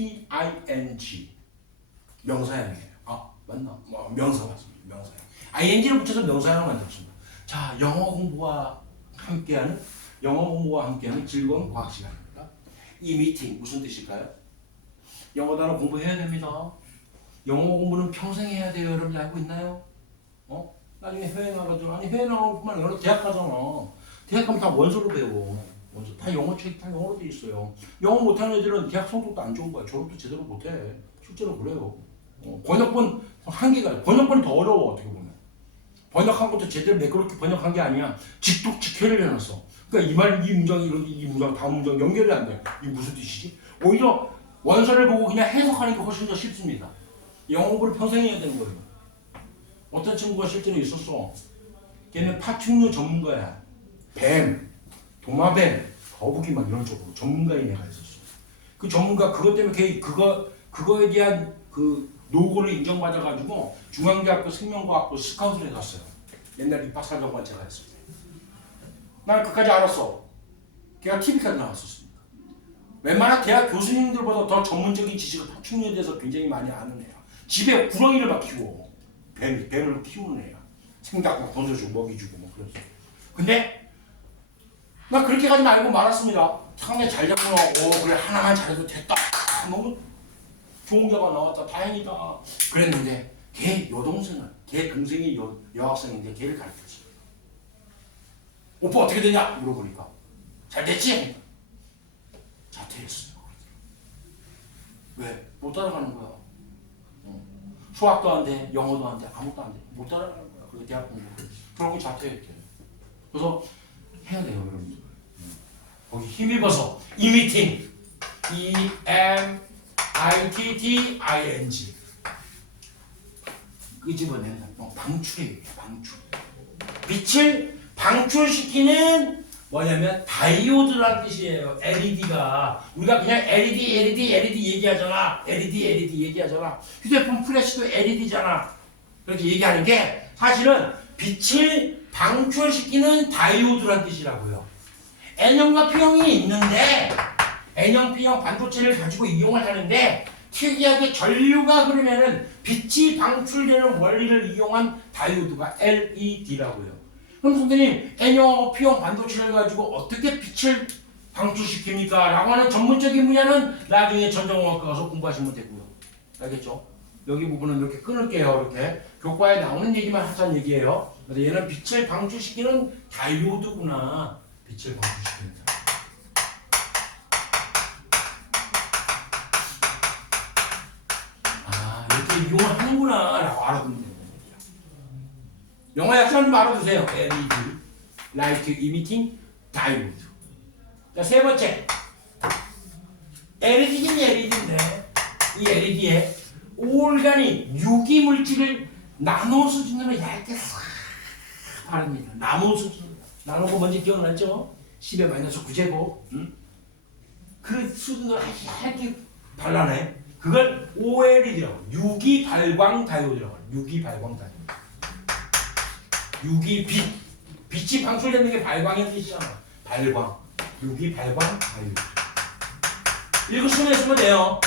E-M-I-T-T-I-N-G. 명사형이에요. 맞나? 명사 맞습니다. 명사. ing를 붙여서 명사형을 만들었습니다. 자, 영어 공부와 함께하는 즐거운 과학 시간입니다. 이 미팅 무슨 뜻일까요? 영어 단어 공부해야 됩니다. 영어 공부는 평생 해야 돼요. 여러분 알고 있나요? 나중에 해외 나가죠. 아니 해외 나가는 뿐만 아니라 대학 가잖아. 대학 가면 다 원서로 배워. 원서 다 영어 책 다 영어로 돼 있어요. 영어 못하는 애들은 대학 성적도 안 좋은 거야. 졸업도 제대로 못해. 실제로 그래요. 번역본 한계가 번역본이 더 어려워 어떻게 보면. 번역한 것도 제대로 매끄럽게 번역한 게 아니야. 직독직회를 해놨어. 그러니까 이 말, 이 문장이 이 문장, 다음 문장 연결이 안 돼. 이게 무슨 뜻이지? 오히려 원서를 보고 그냥 해석하는 게 훨씬 더 쉽습니다. 영어 공부를 평생 해야 되는 거예요. 어떤 친구가 실제로 있었어. 걔는 파충류 전문가야. 뱀, 도마뱀, 거북이 막 이런 쪽으로 전문가인 애가 있었어. 그 전문가 그것 때문에 걔 그거에 대한 그 노고를 인정받아가지고 중앙대학교 생명과학부 스카우트를 갔어요. 옛날 입학사정관제가 했을 때. 난 그까지 알았어. 걔가 TV까지 나왔었습니다. 웬만한 대학 교수님들보다 더 전문적인 지식을 파충류에 대해서 굉장히 많이 아는 애야. 집에 구렁이를 막 키워. 뱀을 키우는 애야. 생닭 막 던져주고 먹이주고 뭐 그랬어. 근데 나 그렇게까지 알고 말았습니다. 상당히 잘 잡구나. 그래 하나만 잘해도 됐다. 너무 좋은 결과 나왔다. 다행이다. 그랬는데 걔 동생이 여학생인데 걔를 가르쳤어. 오빠 어떻게 되냐? 물어보니까 잘 됐지? 자퇴했어요. 왜? 못 따라가는 거야. 수학도 안 돼, 영어도 안 돼, 아무것도 안 돼. 못 따라가는 거야. 그리고 대학 공부. 그러고 자퇴했대. 그래서 해야 돼요, 여러분들. 거기 힘입어서 이 미팅 EMITTING 끄집어낸다. 방출이에요. 방출. 빛을 방출시키는 뭐냐면 다이오드라는 뜻이에요. LED가 우리가 그냥 LED 얘기하잖아. LED 얘기하잖아. 휴대폰 플래시도 LED잖아. 그렇게 얘기하는 게 사실은 빛을 방출시키는 다이오드라는 뜻이라고요. N형과 P형이 있는데 N형, P형 반도체를 가지고 이용을 하는데 특이하게 전류가 흐르면은 빛이 방출되는 원리를 이용한 다이오드가 LED라고요. 그럼 선생님, N형, P형 반도체를 가지고 어떻게 빛을 방출시킵니까? 라고 하는 전문적인 분야는 나중에 전자공학과 가서 공부하시면 되고요. 알겠죠? 여기 부분은 이렇게 끊을게요. 이렇게 교과에 나오는 얘기만 하자는 얘기예요. 그래서 얘는 빛을 방출시키는 다이오드구나. 빛을 방출시키는 다이오드. 이렇게 이용을 하는구나 라고 알아두면 됩니다. 영어 약점 좀 알아두세요. LED, Light Emitting Diode. 자, 세 번째. LED긴 LED인데 이 LED에 올가닉 유기물질을 나노 수준으로 얇게 싹 바릅니다. 나노 수준. 나노가 뭔지 기억나죠? 10의 마이너스 9제곱. 그 수준으로 얇게 발라내. 그걸 OLED라고. 유기 발광 다이오드라고. 유기 발광 다이오드. 유기빛. 빛이 방출되는 게 발광의 뜻이잖아. 발광. 유기 발광 다이오드. 읽으시면 했으면 돼요.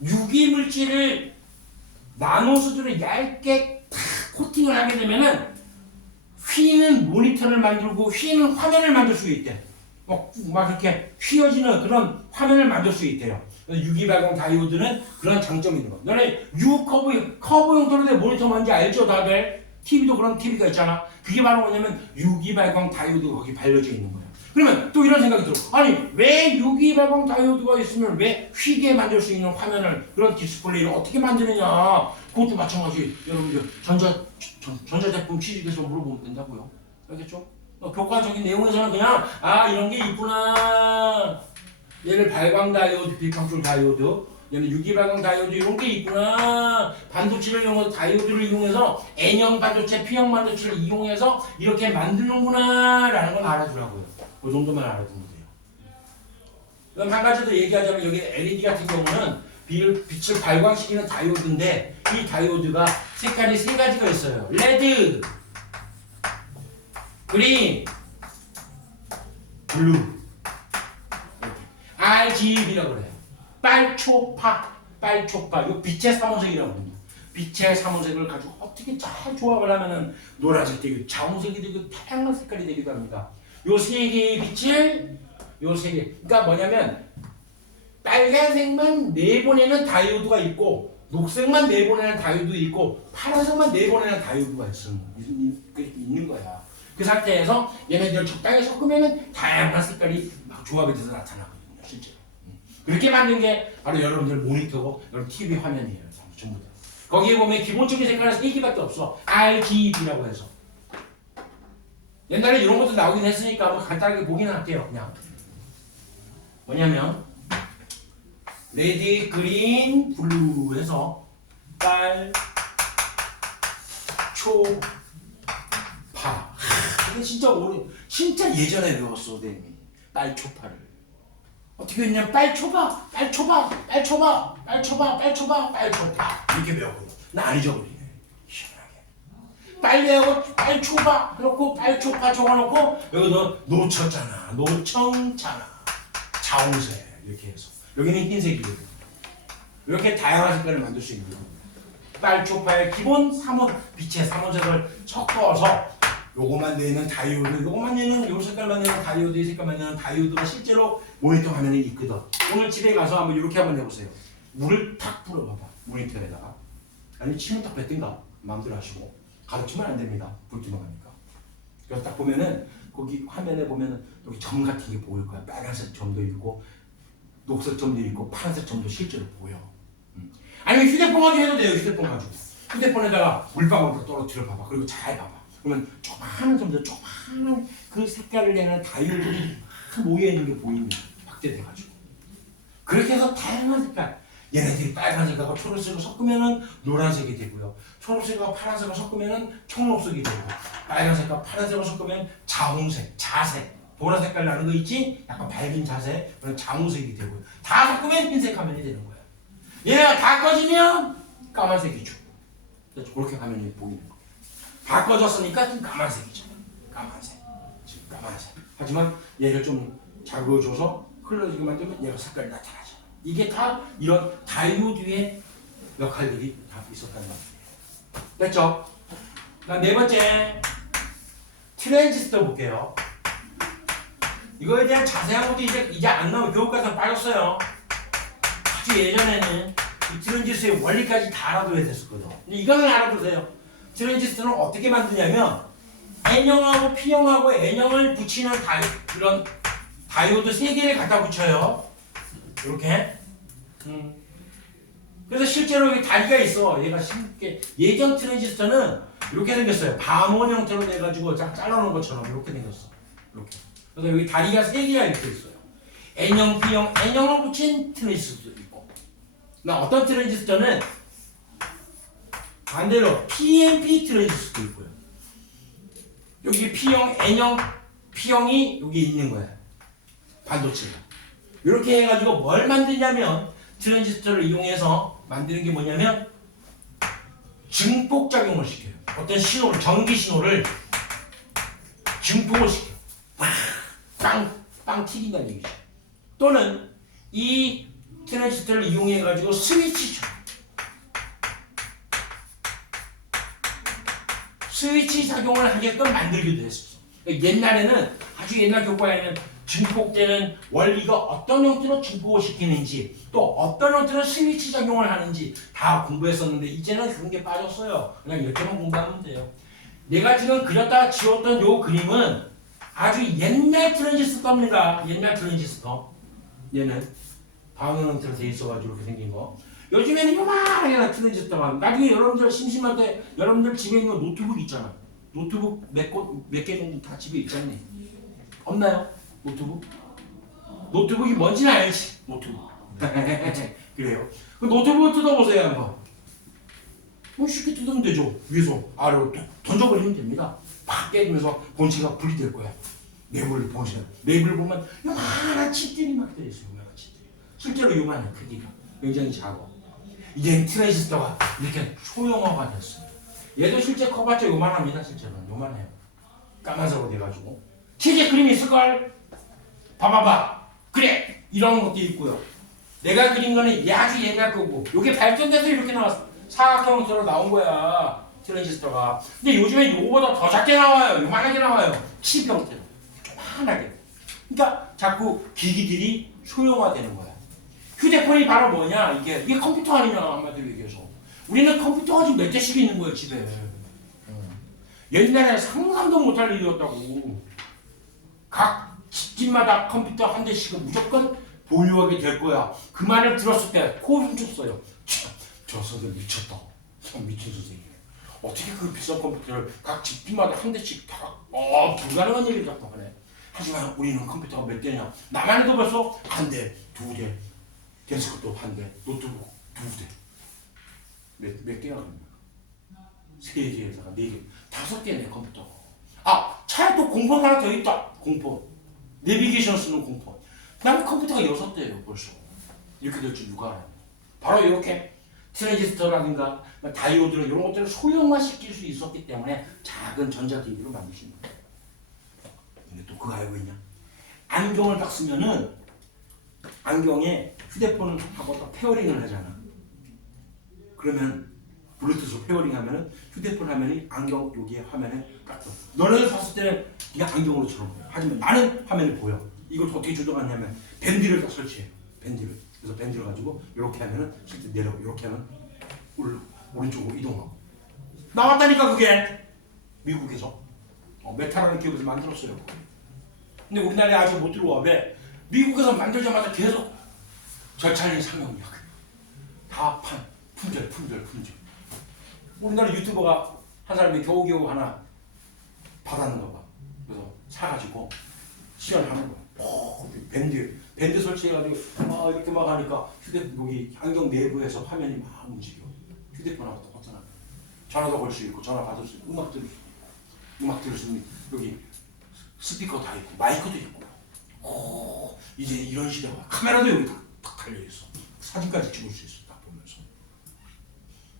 유기물질을 나노 수준으로 얇게 탁 코팅을 하게 되면은 휘는 모니터를 만들고 휘는 화면을 만들 수 있대. 막 이렇게 휘어지는 그런 화면을 만들 수 있대요. 유기발광 다이오드는 그런 장점이 있는 거야. 너네 커브 형태로 된 모니터 뭔지 알죠, 다들? TV도 그런 TV가 있잖아. 그게 바로 뭐냐면 유기발광 다이오드가 거기 발려져 있는 거야. 그러면 또 이런 생각이 들어. 아니, 왜 유기발광 다이오드가 있으면 왜 휘게 만들 수 있는 화면을, 그런 디스플레이를 어떻게 만드느냐. 그것도 마찬가지. 여러분들 전자제품 취직에서 물어보면 된다고요. 알겠죠? 교과적인 내용에서는 그냥 이런 게 있구나. 얘를 발광 다이오드, 비방출 다이오드, 얘는 유기발광 다이오드 이런 게 있구나. 반도체를 이용해서 다이오드를 이용해서 N형 반도체, P형 반도체를 이용해서 이렇게 만드는구나 라는 건 알아두라고요. 그 정도만 알아두면 돼요. 그럼 한 가지 더 얘기하자면 여기 LED 같은 경우는 빛을 발광시키는 다이오드인데 이 다이오드가 색깔이 세 가지가 있어요. 레드, 그린, 블루. RGB라고 그래요. 빨초파, 요 빛의 삼원색이라고 합니다. 빛의 삼원색을 가지고 어떻게 잘 조합을 하면은 노란색 되고 자홍색이 되고 다양한 색깔이 되기도 합니다. 요 세 개의 빛을 요 세 개, 그러니까 뭐냐면 빨간색만 내보내는 다이오드가 있고 녹색만 내보내는 다이오드 있고 파란색만 내보내는 다이오드가 있는 거야. 그 상태에서 얘네들을 적당히 섞으면은 다양한 색깔이 막 조합이 돼서 나타나거든요, 실제로. 그렇게 만든 게 바로 여러분들 모니터고 여러분 TV 화면이에요, 전부 다. 거기에 보면 기본적인 색깔은 세 개밖에 없어. RGB라고 해서. 옛날에 이런 것도 나오긴 했으니까 한번 간단하게 보긴 할게요, 그냥. 뭐냐면 레드, 그린, 블루 해서 빨, 초, 파. 이게 진짜 예전에 배웠어, 선생님이. 빨초파를. 어떻게 했냐면 빨초파 이렇게 배웠거든. 나 안 잊어버리네. 시원하게. 빨래하고 빨초파 해놓고 빨초파 적어놓고 여기 너 놓쳤잖아. 노청잖아. 자홍색 이렇게 해서 여기는 흰색이거든. 이렇게 다양한 색깔을 만들 수 있는 겁니다. 빨초파의 기본 빛의 삼원색을 섞어서 요것만 내는 다이오드, 요것만 내는 요 색깔만 내는 다이오드, 이 색깔만 내는 다이오드가 실제로 모니터 화면에 있거든. 오늘 집에 가서 한번 이렇게 한번 해보세요. 물을 탁 불어봐봐, 모니터에다가. 아니 침을 딱 뱉든가 마음대로 하시고. 가르치면 안 됩니다, 불기만 하니까. 그래서 딱 보면은 거기 화면에 보면은 여기 점 같은 게 보일 거야. 빨간색 점도 있고 녹색 점도 있고 파란색 점도 실제로 보여. 아니면 휴대폰 가지고 해도 돼요. 휴대폰 가지고. 휴대폰에다가 물방울을 떨어뜨려 봐봐. 그리고 잘 봐봐. 그러면 조그마한 점들, 조그마한 그 색깔을 내는 다이오드들이 막 모여있는 게 보이는 거야. 확대돼가지고. 그렇게 해서 다양한 색깔. 얘네들이 빨간색하고 초록색을 섞으면은 노란색이 되고요. 초록색하고 파란색을 섞으면은 청록색이 되고, 빨간색과 파란색을 섞으면 자홍색, 자색, 보라 색깔 나는 거 있지? 약간 밝은 자색, 그런 자홍색이 되고요. 다 섞으면 흰색 화면이 되는 거야. 얘네가 다 꺼지면 까만색이죠. 그래서 그렇게 화면이 보이는 거예요. 다 꺼졌으니까 지금 까만색이잖아. 까만색. 지금 까만색. 하지만 얘를 좀 작아줘서 흘러지게 만들면 얘가 색깔이 나타나잖아. 이게 다 이런 다이오드의 역할들이 다 있었단 말이에요. 됐죠? 네 번째, 트랜지스터 볼게요. 이거에 대한 자세한 것도 이제 안 나오고 교육과정 빠졌어요. 아주 예전에는 이 트랜지스터의 원리까지 다 알아둬야 됐었거든. 근데 이거는 알아두세요. 트랜지스터는 어떻게 만드냐면 N형하고 P형하고 N형을 붙이는 이런 다이오드 3개를 갖다 붙여요. 이렇게. 그래서 실제로 여기 다리가 있어. 얘가 쉽게 예전 트랜지스터는 이렇게 생겼어요. 반원 형태로 돼가지고 잘라놓은 것처럼 이렇게 생겼어. 이렇게. 그래서 여기 다리가 3개가 이렇게 있어요. N형, P형, N형을 붙인 트랜지스터도 있고. 나 어떤 트랜지스터는 반대로 PNP 트랜지스터도 있고요. 여기 P형, N형, P형이 여기 있는 거야. 반도체가. 이렇게 해가지고 뭘 만드냐면 트랜지스터를 이용해서 만드는 게 뭐냐면 증폭작용을 시켜요. 어떤 신호를, 전기 신호를 증폭을 시켜요. 빵 튀긴다는 얘기죠. 또는 이 트랜지스터를 이용해가지고 스위치 작용을 하게끔 만들기도 했었어. 그러니까 옛날에는, 아주 옛날 교과에는 증폭되는 원리가 어떤 형태로 증폭을 시키는지, 또 어떤 형태로 스위치 작용을 하는지 다 공부했었는데 이제는 그런 게 빠졌어요. 그냥 이렇게만 공부하면 돼요. 내가 지금 그렸다 지웠던 요 그림은 아주 옛날 트랜지스터입니다. 옛날 트랜지스터. 얘는 방음 형태로 돼 있어가지고 이렇게 생긴 거. 요즘에는 요만하게 트랜지스터가, 나중에 여러분들 심심할 때 여러분들 집에 있는 노트북 있잖아. 노트북 몇 개 정도 다 집에 있잖니. 없나요? 노트북이 뭔지는 알지. 노트북. 그래요. 그 노트북 뜯어보세요 한번. 쉽게 뜯으면 되죠. 위에서 아래로 던져버리면 됩니다. 팍 깨지면서 본체가 분리될 거야. 내부를 보시면, 내부를 보면 요만한 칩들이 막 들어있어요. 요만한 칩들이. 실제로 요만한 크기가 굉장히 작아. 이제 트랜지스터가 이렇게 소형화가 됐어요. 얘도 실제 커봤자 요만합니다. 실제로는 요만해요. 까만색으로 돼가지고. 실제 그림이 있을걸? 봐봐봐. 그래! 이런 것도 있고요. 내가 그린 거는 아주 옛날 거고 이게 발전돼서 이렇게 나왔어. 사각형으로 나온 거야. 트랜지스터가. 근데 요즘에 이거보다 더 작게 나와요. 요만하게 나와요. 칩 형태로. 조만하게. 그러니까 자꾸 기기들이 소형화되는 거야. 휴대폰이 바로 뭐냐? 이게 컴퓨터 아니냐 한마디로 얘기해서. 우리는 컴퓨터가 지금 몇 대씩 있는 거예요 집에. 옛날에 상상도 못할 일이었다고. 각 집마다 컴퓨터 한 대씩은 무조건 보유하게 될 거야. 그 말을 들었을 때 코 훔쳤어요. 저 선생 미쳤다. 참 미친 선생이네. 어떻게 그 비싼 컴퓨터를 각 집마다 한 대씩 다 불가능한 일을 자꾸 하네. 하지만 우리는 컴퓨터가 몇 대냐? 나만 해도 벌써 한 대, 두 대, 데스크톱 한 대, 노트북 두 대. 몇 개나 됩니까? 세 개에다가 네 개, 다섯 개네 컴퓨터. 차에 또 공폰 하나 더 있다. 공폰. 내비게이션 쓰는 공폰. 난 컴퓨터가 6대예요 벌써. 이렇게 될 줄 누가 알아요? 바로 이렇게 트랜지스터라든가 다이오드를 이런 것들을 소형화시킬 수 있었기 때문에 작은 전자기기로 만드신 거예요. 근데 또 그거 알고 있냐? 안경을 딱 쓰면은 안경에 휴대폰을 하고 페어링을 하잖아. 그러면 블루투스 페어링 하면은 휴대폰 화면이 안경 여기에 화면에 딱 떠. 너네들 봤을 때는 이게 안경으로처럼 보여. 하지만 나는 화면이 보여. 이걸 어떻게 조정하냐면 밴드를 딱 설치해. 밴드를. 그래서 밴드를 가지고 이렇게 하면은 실제 내려오고 이렇게 하면 오른쪽으로 이동하고. 나왔다니까 그게 미국에서 메타라는 기업에서 만들었어요. 근데 우리나라에 아직 못 들어와. 왜? 미국에서 만들자마자 계속 절찬리 상용약 다 품절. 우리나라 유튜버가 한 사람이 겨우겨우 하나 받았는가 봐. 그래서 사가지고 시연하는 거야. 밴드 설치해가지고 이렇게 막 하니까 휴대폰 여기 안경 내부에서 화면이 막 움직여. 휴대폰하고 똑같잖아. 전화도 걸 수 있고 전화 받을 수 있고 음악 들을 수 있고 음악 들을 수 있는 여기 스피커 다 있고 마이크도 있고. 이제 이런 시대가 카메라도 여기 딱 달려 있어. 사진까지 찍을 수 있어. 딱 보면서.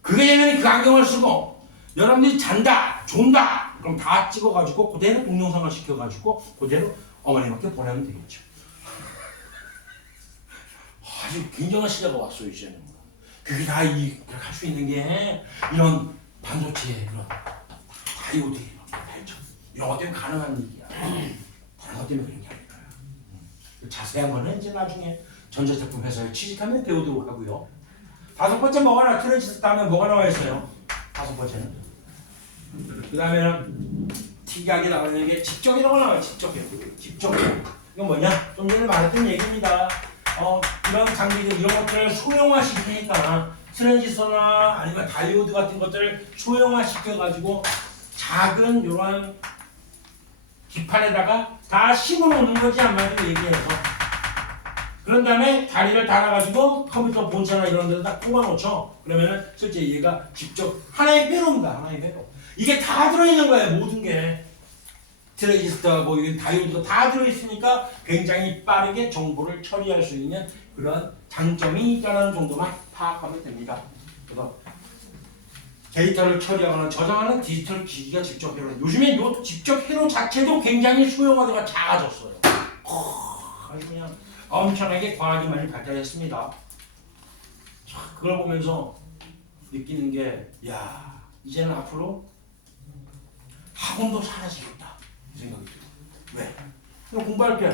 그게 되면 그 안경을 쓰고 여러분들이 잔다, 존다 그럼 다 찍어가지고 그대로 동영상을 시켜가지고 그대로 어머님한테 보내면 되겠죠. 아주 굉장한 시대가 왔어요 이제는. 그게 다 할 수 있는 게 이런 반도체 그런 다이오드 발전 이런 것 때문에 가능한 얘기야. 다른 것 때문에 그런 게 아니라. 자세한 거는 이제 나중에 전자제품 회사에 취직하면 배우도록 하고요. 다섯 번째 뭐가 나와? 트랜지스터 다음에 뭐가 나와 있어요? 다섯 번째는. 그 다음에는 특이하게 나오는 게 집적이라고 나와요. 집적이요. 이건 뭐냐? 좀 전에 말했던 얘기입니다. 이런 장비들, 이런 것들을 소형화시키니까 트랜지스터나 아니면 다이오드 같은 것들을 소형화시켜가지고 작은 이러한 기판에다가 다 심어놓는 거지 한마디로 얘기해서. 그런 다음에 다리를 달아가지고 컴퓨터 본체나 이런 데다 딱 꼽아놓죠. 그러면은 실제 얘가 직접 하나의 회로입니다. 하나의 회로. 이게 다 들어있는 거예요. 모든 게. 트랜지스터하고 다이오드가 다 들어있으니까 굉장히 빠르게 정보를 처리할 수 있는 그런 장점이 있다는 정도만 파악하면 됩니다. 그래서 데이터를 처리하거나 저장하는 디지털 기기가 직접 회로. 요즘에 이 직접 회로 자체도 굉장히 소형화도가 작아졌어요. 아주 그냥 엄청나게 과학이 많이 발달했습니다. 그걸 보면서 느끼는 게, 이제는 앞으로 학원도 사라지겠다 이 생각이 들어요. 왜? 그냥 공부할 게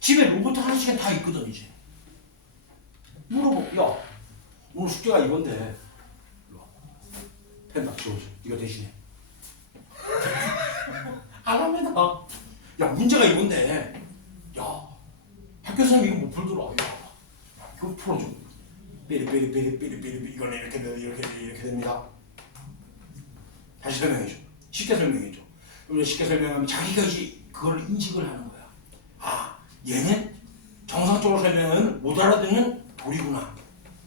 집에 로봇 하나씩은 다 있거든 이제. 물어보, 오늘 숙제가 이건데 펜 딱 지워줘. 이거 대신에. 안 합니다. 문제가 이건데, 학교 선생님 이거 못 풀더라. 이거 풀어줘. 삐리 이거는 이렇게 됩니다. 다시 설명해줘. 쉽게 설명해줘. 그럼 쉽게 설명하면 자기가 이제 그걸 인식을 하는 거야. 얘는 정상적으로 설명은 못 알아듣는 돌이구나.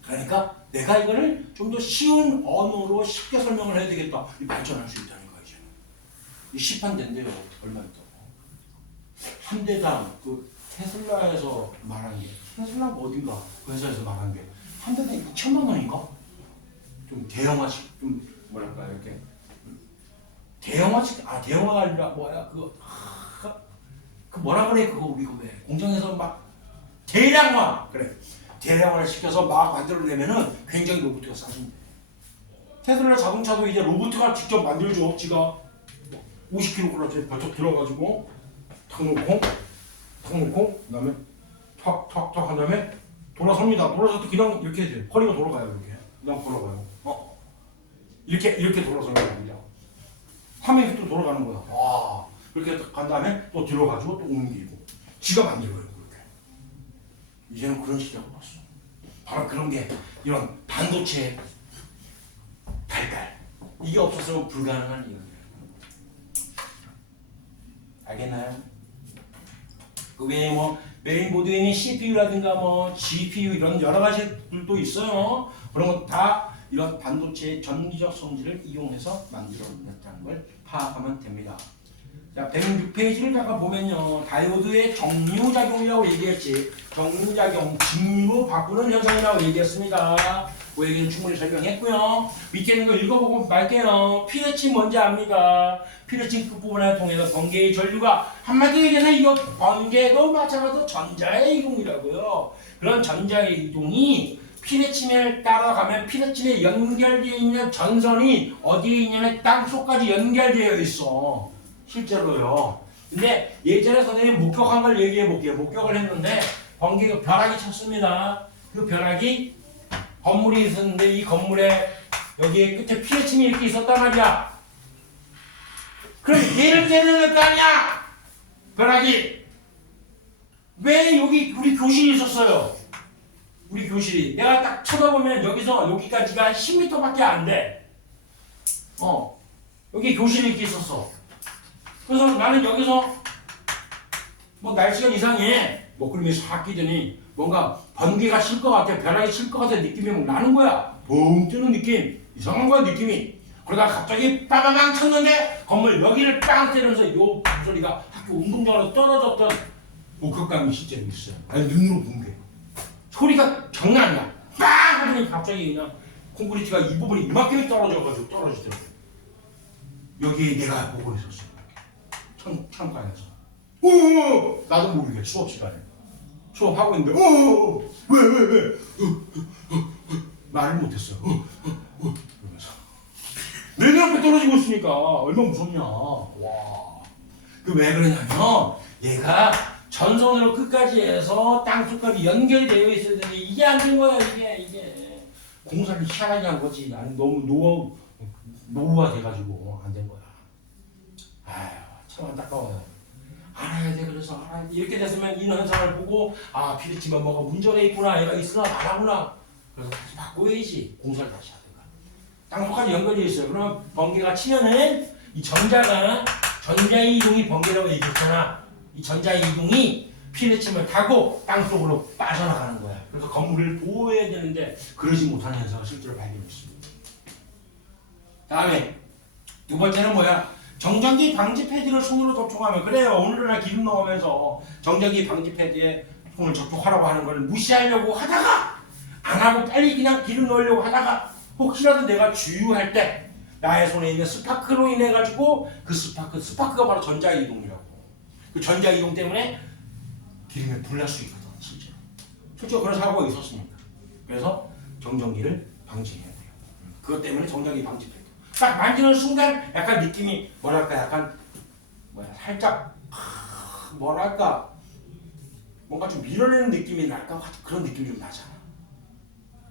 그러니까 내가 이거를 좀 더 쉬운 언어로 쉽게 설명을 해야 되겠다. 발전할 수 있다는 거야 이제는. 이 시판된대요. 얼마 있다고. 한 대당 테슬라에서 말한 게, 테슬라가 어딘가 그 회사에서 말한 게 한 대당 2천만 원인가? 좀 대형화식, 좀 뭐랄까 이렇게 대형화식, 대형화가 아니라 그 뭐라 그래 그거 우리 왜 공장에서 막 대량화, 그래 대량화를 시켜서 막 만들어내면은 굉장히 로봇가 싸진대. 테슬라 자동차도 이제 로봇가 직접 만들죠. 지가 50kg짜리 발톱 들어가지고 탁 놓고 그다음에 탁 한 다음에 돌아섭니다. 돌아서 또 그냥 이렇게 돼요. 허리가 돌아가요. 이렇게 그냥 돌아가요. 이렇게 돌아서는 겁니다. 화면이 또 돌아가는 거야. 와, 그렇게 간 다음에 또 들어가지고 또 옮기고 지가 만들어요. 그렇게. 이제는 그런 시대가 왔어. 바로 그런 게 이런 반도체 발달. 이게 없었으면 불가능한 이야기예요. 알겠나요? 그 외에 뭐 메인보드에 있는 CPU라든가 뭐 GPU 이런 여러 가지들도 있어요. 그런 것 다 이런 반도체의 전기적 성질을 이용해서 만들어냈다는 걸 파악하면 됩니다. 자, 106페이지를 잠깐 보면요. 다이오드의 정류작용이라고 얘기했지. 정류작용, 직류로 바꾸는 현상이라고 얘기했습니다. 그 얘기는 충분히 설명했고요. 밑에 있는 거 읽어보고 말게요. 피레침 뭔지 압니까? 피레침 끝부분을 통해서 번개의 전류가 한마디로 얘기해서 이거 번개도 마찬가지로 전자의 이동이라고요. 그런 전자의 이동이 피레침을 따라가면 피레침에 연결되어 있는 전선이 어디에 있냐면 땅속까지 연결되어 있어. 실제로요. 근데 예전에 선생님이 목격한 걸 얘기해 볼게요. 목격을 했는데 번개가 벼락이 쳤습니다. 그 벼락이 건물이 있었는데 이 건물에 여기에 끝에 피레침이 이렇게 있었단 말이야. 그럼 얘를 때려낼 거 아니야? 벼락이. 왜 여기 우리 교실이 있었어요? 우리 교실이. 내가 딱 쳐다보면 여기서 여기까지가 10m밖에 안 돼. 여기 교실이 이렇게 있었어. 그래서 나는 여기서 뭐 날씨가 이상해. 먹구름이 싹 끼더니 뭔가 번개가 칠 것 같아. 벼락이 칠 것 같은 느낌이 막 나는 거야. 붕 뜨는 느낌. 이상한 거야 느낌이. 그러다가 갑자기 빠바방 쳤는데 건물 여기를 빵 때리면서 요 소리가 학교 운동장으로 떨어졌던 목격감이 실제로 있어요. 아니 눈으로 본 게. 소리가 장난 아니야. 빵 하더니 갑자기 그냥 콘크리트가 이 부분이 이만큼이 떨어져가지고 떨어지더라고. 여기에 내가 보고 있었어. 창가에서. 나도 모르게 수업 시간에. 수업하고 있는데 왜 말을 못했어요. 그러면서 내 눈앞에 떨어지고 있으니까 얼마나 무섭냐. 와. 그 왜 그러냐면 얘가 전선으로 끝까지 해서 땅속까지 연결되어 있어야 되는데 이게 안 된 거야. 이게 공사를 희한하게 한 거지. 나는 너무 노후가 돼가지고 안 된 거야. 아휴 참 안타까워요. 알아야 돼. 그래서 알아야 돼. 이렇게 됐으면 이 현상을 보고 아 피레침은 뭐가 문제가 있구나. 얘가 있으나 말하구나. 그래서 다시 바꿔야지. 공사를 다시 하든가. 땅속까지 연결되어 있어요. 그러면 번개가 치면은 이 전자가 전자의 이동이 번개라고 얘기했잖아. 이 전자의 이동이 피레침을 타고 땅속으로 빠져나가는 거야. 그래서 건물을 보호해야 되는데 그러지 못하는 현상을 실제로 발견했습니다. 다음에 두 번째는 뭐야? 정전기 방지 패드를 손으로 접촉하면 그래요. 오늘날 기름 넣으면서 정전기 방지 패드에 손을 접촉하라고 하는 걸 무시하려고 하다가 안 하고 빨리 그냥 기름 넣으려고 하다가 혹시라도 내가 주유할 때 나의 손에 있는 스파크로 인해 가지고 그 스파크가 바로 전자 이동이라고. 그 전자 이동 때문에 기름에 불날 수 있거든 실제로 그런 사고가 있었으니까. 그래서 정전기를 방지해야 돼요. 그것 때문에 정전기 방지 패드. 딱 만지는 순간 약간 느낌이 뭐랄까 약간 살짝 뭐랄까 뭔가 좀 밀어내는 느낌이 날까 그런 느낌이 좀 나잖아.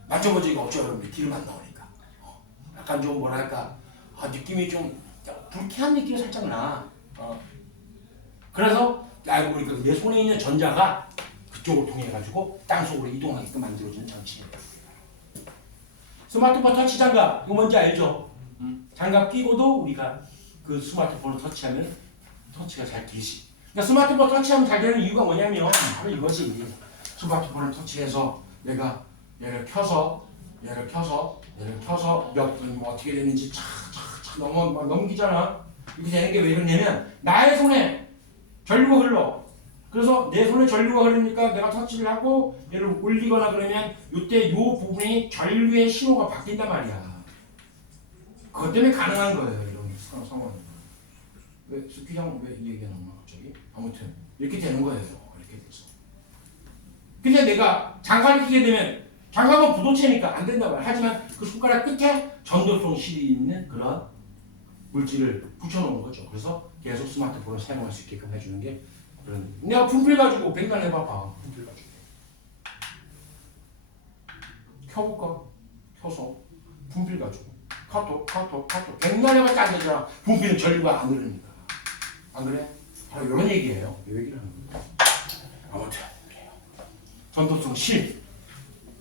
만져본 적이 없죠 여러분들. 기름 안 나오니까. 약간 좀 뭐랄까 느낌이 좀 불쾌한 느낌이 살짝 나. 그래서 알고 보니까 내 손에 있는 전자가 그쪽을 통해 가지고 땅속으로 이동하게끔 만들어주는 장치예요. 스마트폰 터치 장갑 이거 뭔지 알죠? 장갑 끼고도 우리가 그 스마트폰을 터치하면 터치가 잘 되지. 그러니까 스마트폰 터치하면 잘 되는 이유가 뭐냐면 바로 이것이. 스마트폰을 터치해서 내가 얘를 켜서 몇 분 뭐 어떻게 되는지 차차차 넘기잖아. 이렇게 되는 게 왜 그러냐면 나의 손에 전류가 흘러. 그래서 내 손에 전류가 흐르니까 내가 터치를 하고 얘를 올리거나 그러면 이때 요 부분이 전류의 신호가 바뀐단 말이야. 그것 때문에 가능한 거예요. 이런 상황은. 왜 스키장 왜 이 얘기가 나오나 갑자기? 아무튼 이렇게 되는 거예요. 이렇게 돼서. 근데 내가 장갑을 끼게 되면 장갑은 부도체니까 안 된다고 해요. 하지만 그 손가락 끝에 전도성 실이 있는 그런 물질을 붙여놓은 거죠. 그래서 계속 스마트폰을 사용할 수 있게끔 해주는 게 그런. 내가 분필 가지고 백날 해봐봐. 분필 가지고 켜볼까? 켜서 분필 가지고 카톡 백날 해봤자 안 되잖아. 분필은 전류가 안 흐르니까. 안 그래? 바로 이런 얘기예요. 이 얘기를 하는 거예요. 아무튼 전도성 실,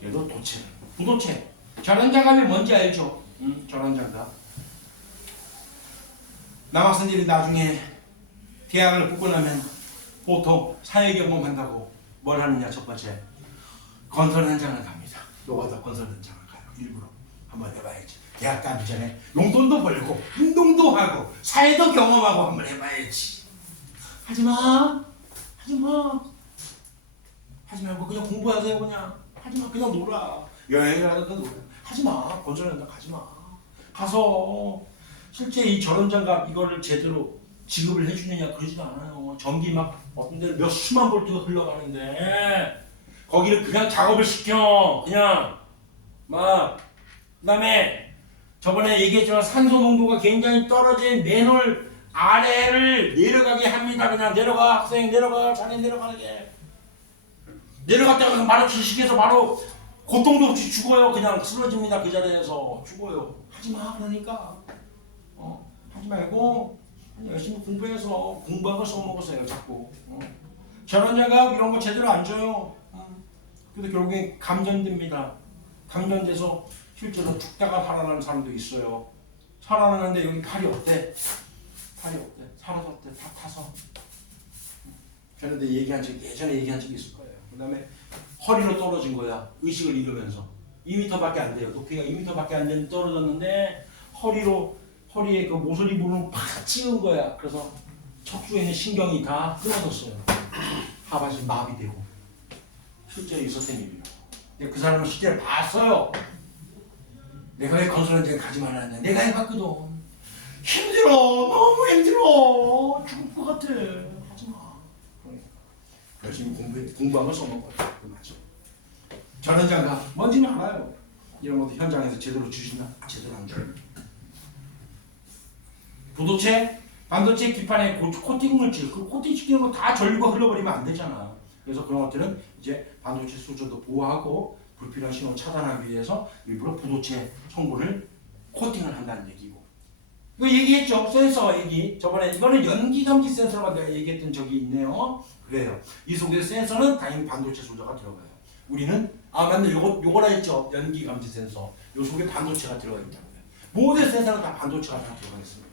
얘도 도체, 부도체. 전원장갑이 뭔지 알죠? 전원장갑. 남학생들이 나중에 대학을 붙고 나면 보통 사회 경험한다고 뭘 하느냐. 첫 번째, 건설 현장을 갑니다. 노가다 건설 현장을 가요. 일부러 한번 해봐야지. 대학 가기 전에 용돈도 벌고 운동도 하고 사회도 경험하고 한번 해봐야지. 하지마 하지 말고 그냥 공부하세요. 그냥 하지마. 그냥 놀아. 여행을 하든가 놀아. 하지마. 건설 현장 가지마. 가서 실제 이 전원장갑 이거를 제대로 지급을 해주느냐 그러지도 않아요. 전기 막 어떤 데는 몇 수만 볼트가 흘러가는데 거기를 그냥 작업을 시켜. 그냥 막. 그다음에 저번에 얘기했지만 산소 농도가 굉장히 떨어진 맨홀 아래를 내려가게 합니다. 그냥 내려가. 학생 내려가. 자네 내려가게. 내려갔다가 바로 질식해서 바로 고통도 없이 죽어요. 그냥 쓰러집니다. 그 자리에서 죽어요. 하지마. 그러니까 하지 말고 열심히 공부해서 공부한 걸 써먹으세요. 자꾸 전원장갑 이런 거 제대로 안 줘요. 근데 결국엔 감전됩니다. 감전돼서 실제로 죽다가 살아나는 사람도 있어요. 살아나는데 여기 팔이 어때? 팔이 어때? 살아섰대. 다 타서. 예전에 얘기한 적이 있을 거예요. 그 다음에 허리로 떨어진 거야. 의식을 잃으면서 2m밖에 안 돼요. 높이가 2m밖에 안 되는 떨어졌는데 허리에 그 모서리 부분을 팍 찍은 거야. 그래서 척추에 있는 신경이 다 끊어졌어요. 하반신 마비되고. 실제로 있었던 일이에요. 근데 그 사람은 실제로 봤어요. 내가 왜 건설 현장에 가지 말았냐. 내가 해봤거든. 힘들어. 너무 힘들어. 죽을 것 같아. 하지마. 열심히 공부한 걸 써먹어요. 그 맞죠. 전원장갑 뭔지는 알아요. 이런 것도 현장에서 제대로 주시나? 제대로 안 줘요. 부도체, 반도체 기판에 코팅 물질, 그 코팅 시키는 거 다 전류가 흘러버리면 안 되잖아. 그래서 그런 것들은 이제 반도체 수조도 보호하고 불필요한 신호 차단하기 위해서 일부러 부도체 성분을 코팅을 한다는 얘기고. 이거 얘기했죠. 센서 얘기. 저번에 이거는 연기 감지 센서라고 내가 얘기했던 적이 있네요. 그래요. 이 속에 센서는 당연히 반도체 소재가 들어가요. 우리는 맞네. 요거라 했죠. 연기 감지 센서. 요 속에 반도체가 들어가 있다고요. 모든 센서는 다 반도체가 다 들어가 있습니다.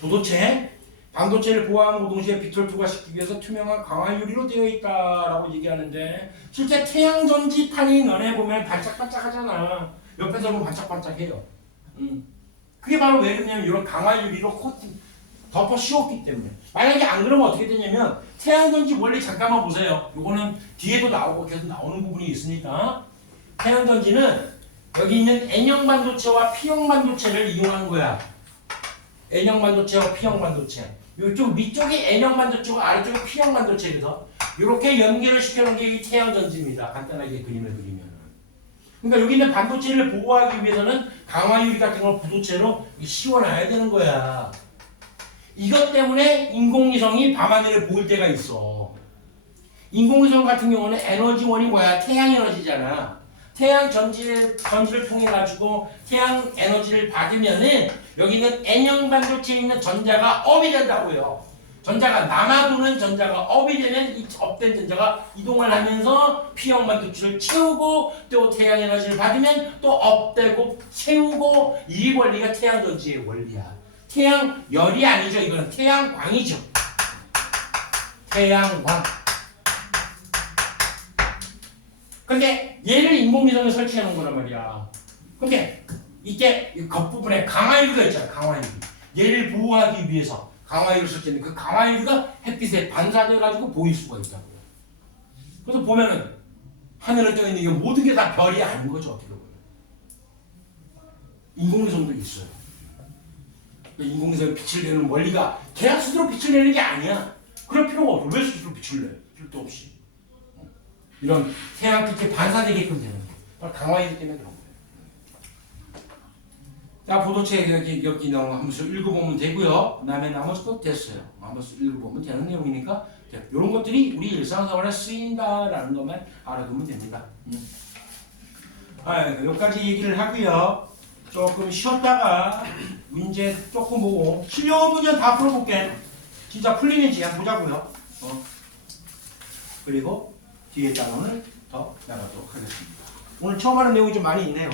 부도체, 반도체를 보호하고 동시에 빛을 투과시키기 위해서 투명한 강화 유리로 되어 있다라고 얘기하는데 실제 태양전지판이 너네 보면 반짝반짝하잖아. 옆에서 보면 반짝반짝해요. 그게 바로 왜 그러냐면 이런 강화 유리로 코팅 덮어 씌웠기 때문에. 만약에 안 그러면 어떻게 되냐면 태양전지 원리 잠깐만 보세요. 요거는 뒤에도 나오고 계속 나오는 부분이 있으니까 태양전지는 여기 있는 N형 반도체와 P형 반도체를 이용한 거야. N형 반도체와 P형 반도체. 이쪽 위쪽이 N형 반도체고 아래쪽이 P형 반도체거든. 이렇게 연결을 시켜놓은 게 이 태양전지입니다. 간단하게 그림을 그리면. 그러니까 여기 있는 반도체를 보호하기 위해서는 강화유리 같은 걸 부도체로 씌워놔야 되는 거야. 이것 때문에 인공위성이 밤하늘을 볼 때가 있어. 인공위성 같은 경우는 에너지원이 뭐야? 태양 에너지잖아. 태양 전지를 통해 가지고 태양 에너지를 받으면은 여기 있는 N형 반도체에 있는 전자가 업이 된다고요. 전자가 남아도는 전자가 업이 되면 이 업된 전자가 이동을 하면서 P형 반도체를 채우고 또 태양 에너지를 받으면 또 업되고 채우고 이 원리가 태양 전지의 원리야. 태양 열이 아니죠. 이거는 태양광이죠. 태양광. 근데 얘를 인공위성에 설치해 놓은 거란 말이야. 근데 이게 이 겉부분에 강화유리가 있잖아. 강화유리. 얘를 보호하기 위해서 강화유리를 설치했는데 그 강화유리가 햇빛에 반사돼 가지고 보일 수가 있다고요. 그래서 보면은 하늘에 떠 있는 게 모든 게 다 별이 아닌 거죠. 어떻게 보면. 인공위성도 있어요. 인공위성에 빛을 내는 원리가 계약 스스로 빛을 내는 게 아니야. 그럴 필요가 없어. 왜 스스로 빛을 내? 필요도 없이. 이런 태양빛에 반사되게끔 되는 거예요. 강화이기 때문에 그런 거예요. 자, 보도체 여기 나온 함수 읽어보면 되고요. 그다음에 나머지 것 됐어요. 나머지 읽어보면 되는 내용이니까 이런 것들이 우리 일상생활에 쓰인다라는 것만 알아두면 됩니다. 여기까지 얘기를 하고요. 조금 쉬었다가 문제 조금 보고 실력 문제 다 풀어볼게. 진짜 풀리는지 한번 보자고요. 그리고 뒤에 단원을 더 나가도록 하겠습니다. 오늘 처음 하는 내용이 좀 많이 있네요.